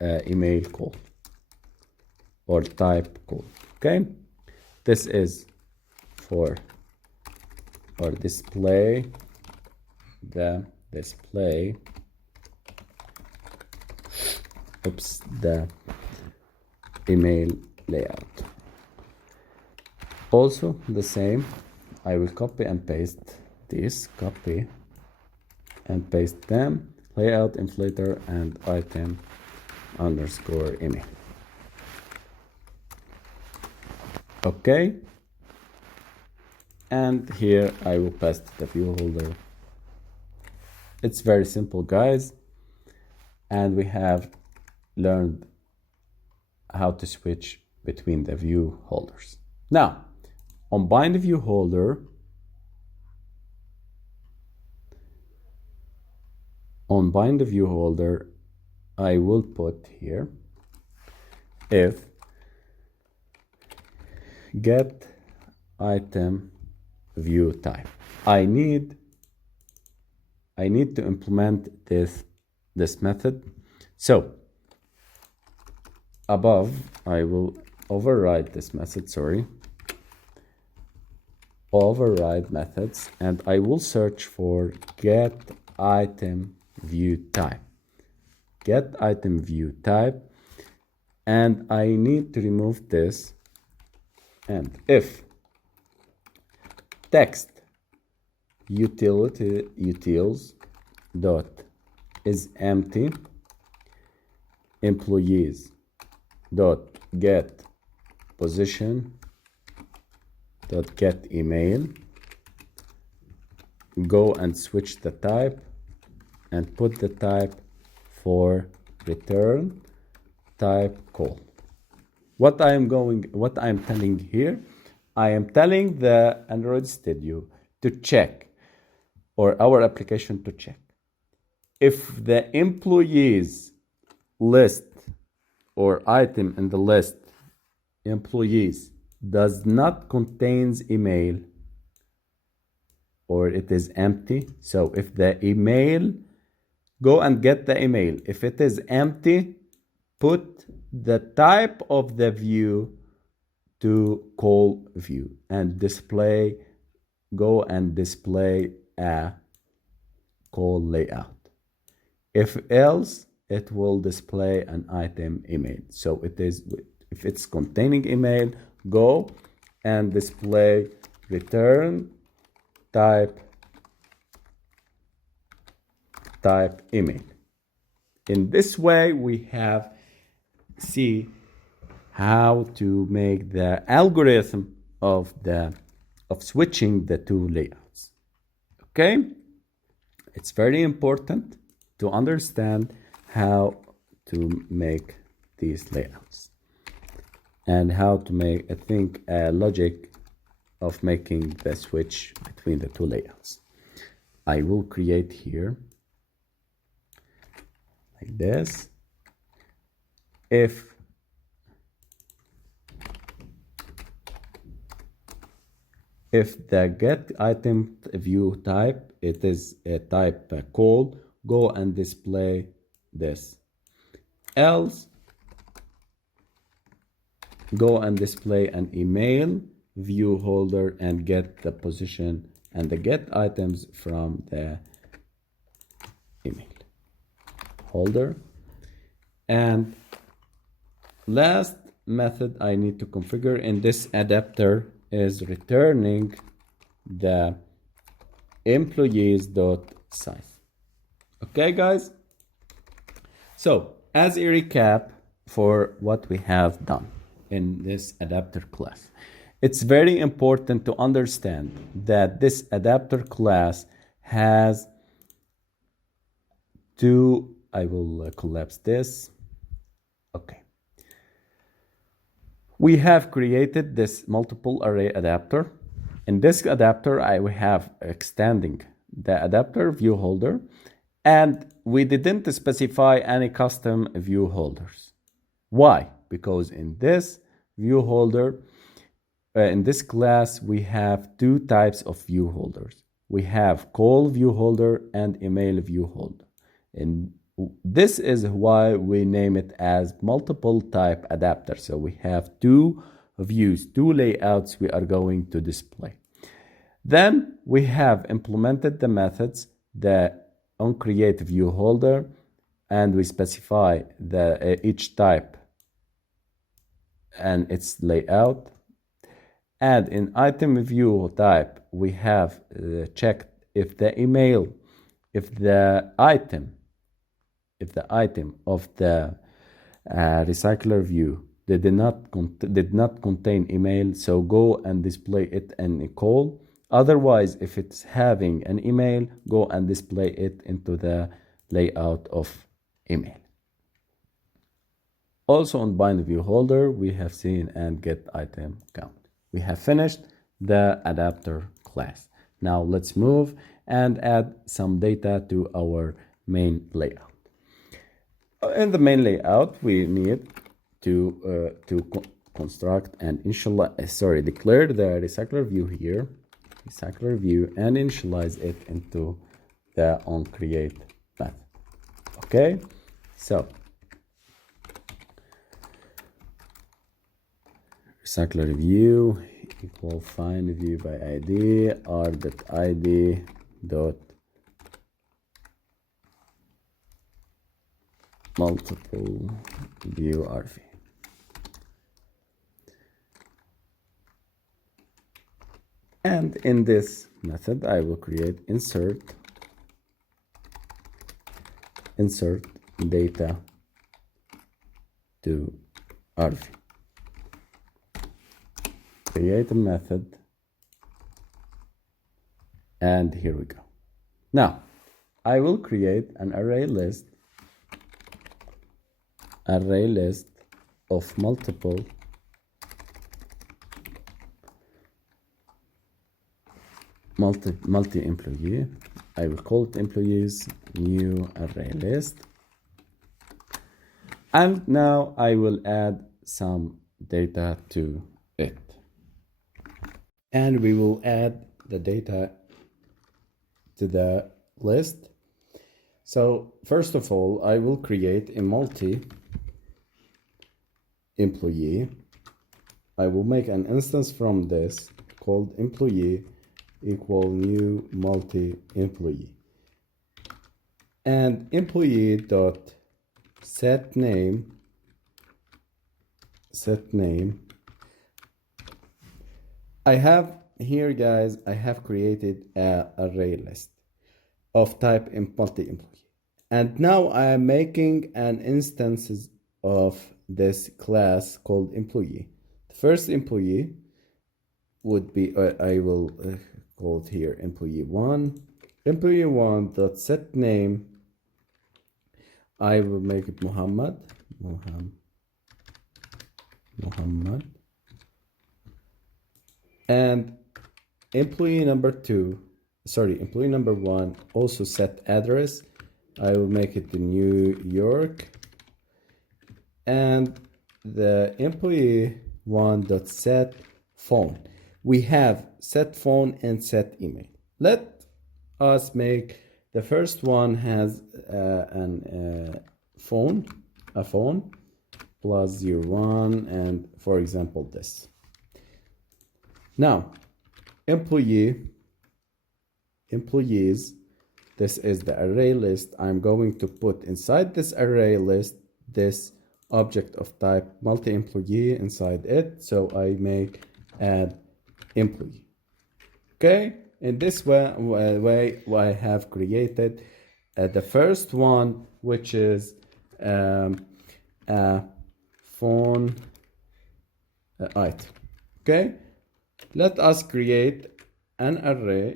email call or type call. Okay, this is for display the email layout. Also the same, I will copy and paste this, copy and paste them, layout inflator and item underscore email. Okay, and here I will paste the view holder. It's very simple, guys, and we have learned how to switch between the view holders. Now, on bind view holder, I will put here if get item view type. I need to implement this method. So above, I will override this method, override methods, and I will search for get item view type. Get item view type, and I need to remove this. And if text utils dot is empty, employees dot get position dot get email, go and switch the type and put the type for return type call. What I am telling here, I am telling the Android Studio to check, or our application to check, if the employees list or item in the list employees does not contains email, or it is empty. So if the email, go and get the email. If it is empty, put the type of the view to call view and display, go and display a call layout. If else, it will display an item email. So it is, if it's containing email, go and display return type email. In this way, we have see how to make the algorithm of switching the two layouts. Okay, it's very important to understand how to make these layouts and how to make, I think, a logic of making the switch between the two layouts. I will create here like this. If the get item view type, it is a type call, go and display this. Else, go and display an email view holder and get the position and the get items from the email holder. And last method I need to configure in this adapter is returning the employees.size. Okay, guys? So, as a recap for what we have done in this adapter class, it's very important to understand that this adapter class has two, I will collapse this. Okay. We have created this multiple array adapter. In this adapter, I will have extending the adapter view holder, and we didn't specify any custom view holders. Why? Because in this view holder, in this class, we have two types of view holders. We have call view holder and email view holder. And this is why we name it as multiple type adapter. So we have two views, two layouts we are going to display. Then we have implemented the methods that on create view holder, and we specify the each type and its layout. And in item view type, we have checked if the email, if the item of the RecyclerView did not contain email, so go and display it in a call. Otherwise, if it's having an email, go and display it into the layout of email. Also on bind view holder, we have seen and get item count. We have finished the adapter class. Now let's move and add some data to our main layout. In the main layout, we need to construct and declare the RecyclerView here, RecyclerView, and initialize it into the onCreate method. Okay, so RecyclerView equal find view by ID r.id dot multiple view RV. And in this method, I will create insert data to RV. Create a method, and here we go. Now, I will create an array list of multiple multi-employee. I will call it employees new array list, and now I will add some data to it, and we will add the data to the list. So first of all, I will create a multi-employee. I will make an instance from this called employee equal new multi-employee, and employee dot set name, I have here, guys, I have created a array list of type multi-employee. And now I am making an instances of this class called employee. The first employee would be, I will call it here employee1. Employee1 dot set name, I will make it Muhammad. And employee number one, also set address. I will make it the New York. And the employee one dot set phone. We have set phone and set email. Let us make the first one has a phone plus 01, and for example this. Now employees, this is the array list. I'm going to put inside this array list this object of type multi-employee inside it, so I make add employee. Okay, in this way I have created the first one, which is a phone item. Okay, let us create an array,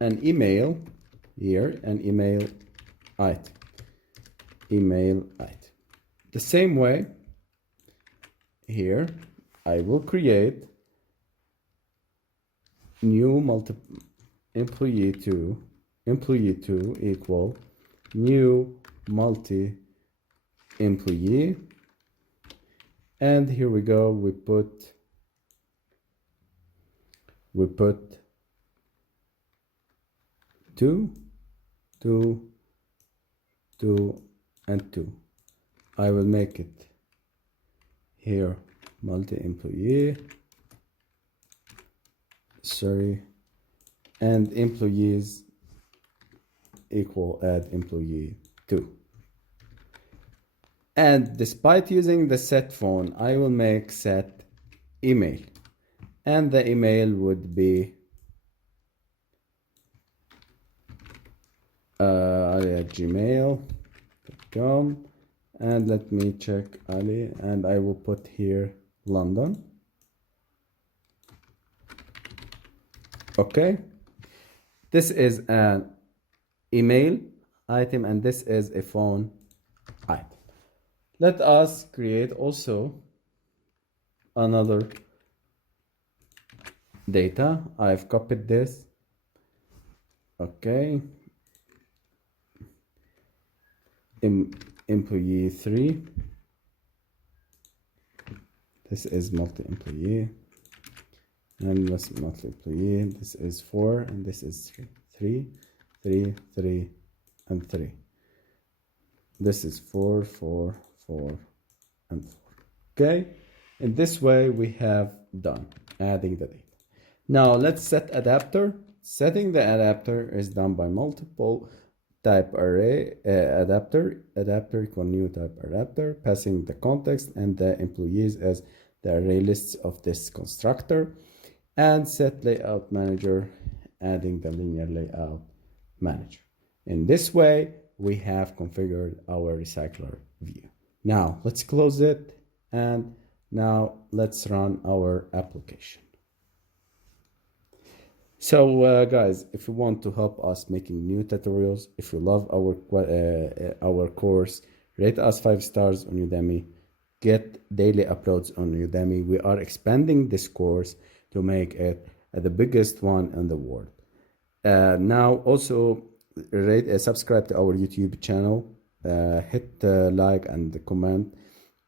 an email here, an email item. The same way here, I will create new employee 2 equal new multi-employee, and here we go, we put 2 and 2. I will make it here multi-employee, and employees equal add employee 2. And despite using the set phone, I will make set email, and the email would be ali@gmail.com, and let me check Ali, and I will put here London. Okay, this is an email item and this is a phone item. Let us create also another data. I've copied this. Okay, employee 3, this is multi-employee, and this multi-employee, this is 4 and this is 3, and 3. This is 4, 4, 4 and 4. Okay, in this way we have done adding the data. Now let's set adapter. Setting the adapter is done by multiple type array adapter equal new type adapter, passing the context and the employees as the array lists of this constructor, and set layout manager, adding the linear layout manager. In this way we have configured our recycler view. Now let's close it, and now let's run our application. So guys, if you want to help us making new tutorials, if you love our course, rate us 5 stars on Udemy, get daily uploads on Udemy. We are expanding this course to make it the biggest one in the world. Now also subscribe to our YouTube channel, hit like and comment,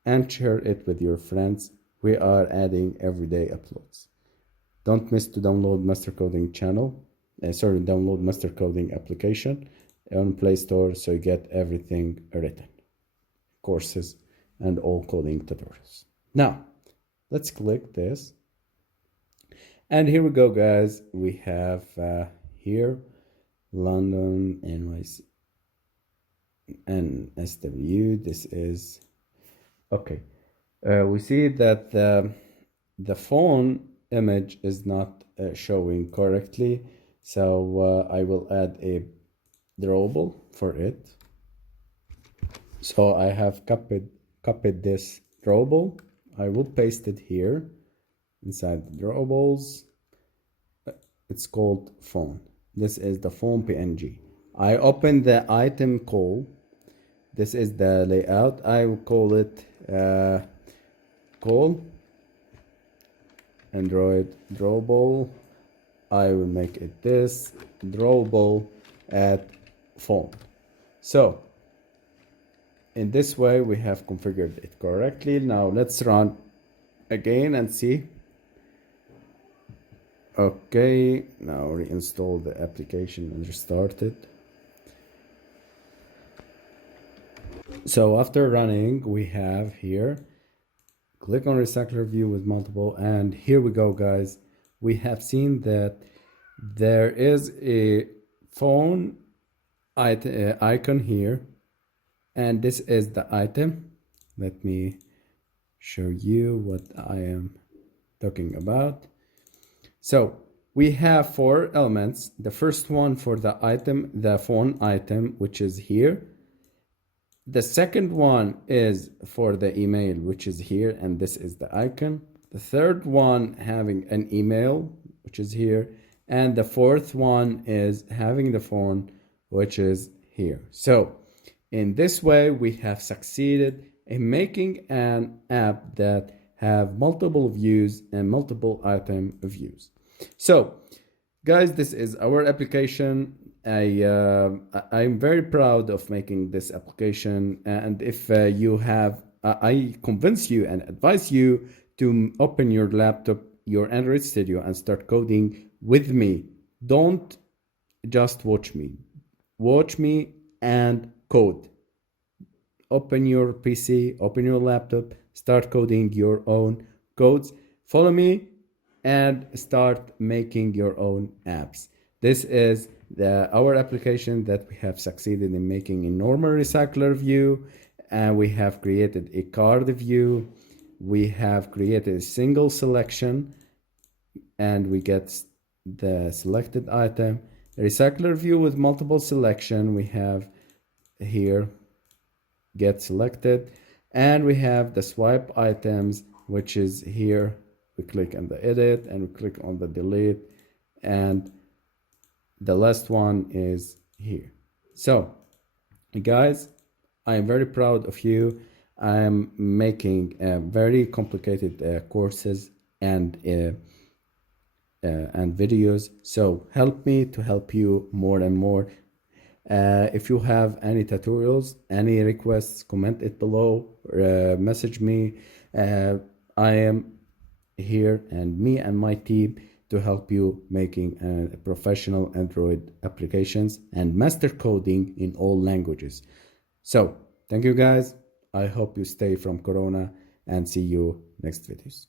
and share it with your friends. We are adding everyday uploads. Don't miss to download Master Coding download Master Coding application on Play Store, so you get everything written, courses and all coding tutorials. Now let's click this, and here we go, guys. We have here London, NYC. and SW. This is okay. We see that the phone image is not showing correctly, so I will add a drawable for it. So I have copied this drawable. I will paste it here inside the drawables. It's called phone. This is the phone PNG. I open the item call. This is the layout. I will call it call Android drawable. I will make it this drawable at phone. So in this way we have configured it correctly. Now let's run again and see. Okay, now reinstall the application and restart it. So after running, we have here, click on RecyclerView with multiple, and here we go, guys. We have seen that there is a phone icon here, and this is the item. Let me show you what I am talking about. So we have 4 elements. The first one for the item, the phone item, which is here. The second one is for the email, which is here, and this is the icon. The third one having an email, which is here. And the fourth one is having the phone, which is here. So in this way, we have succeeded in making an app that have multiple views and multiple item views. So guys, this is our application. I'm very proud of making this application, and if you have, I convince you and advise you to open your laptop, your Android Studio, and start coding with me. Don't just watch me. Watch me and code. Open your PC, open your laptop, start coding your own codes. Follow me and start making your own apps. This is our application that we have succeeded in making in normal RecyclerView, and we have created a CardView. We have created a single selection, and we get the selected item. RecyclerView with multiple selection, we have here get selected, and we have the swipe items, which is here. We click on the edit and we click on the delete, and the last one is here. So guys, I am very proud of you. I am making very complicated courses and videos, so help me to help you more and more. If you have any tutorials, any requests, comment it below, message me. I am here, and me and my team, to help you making professional Android applications and master coding in all languages. So thank you guys. I hope you stay from Corona, and see you next videos.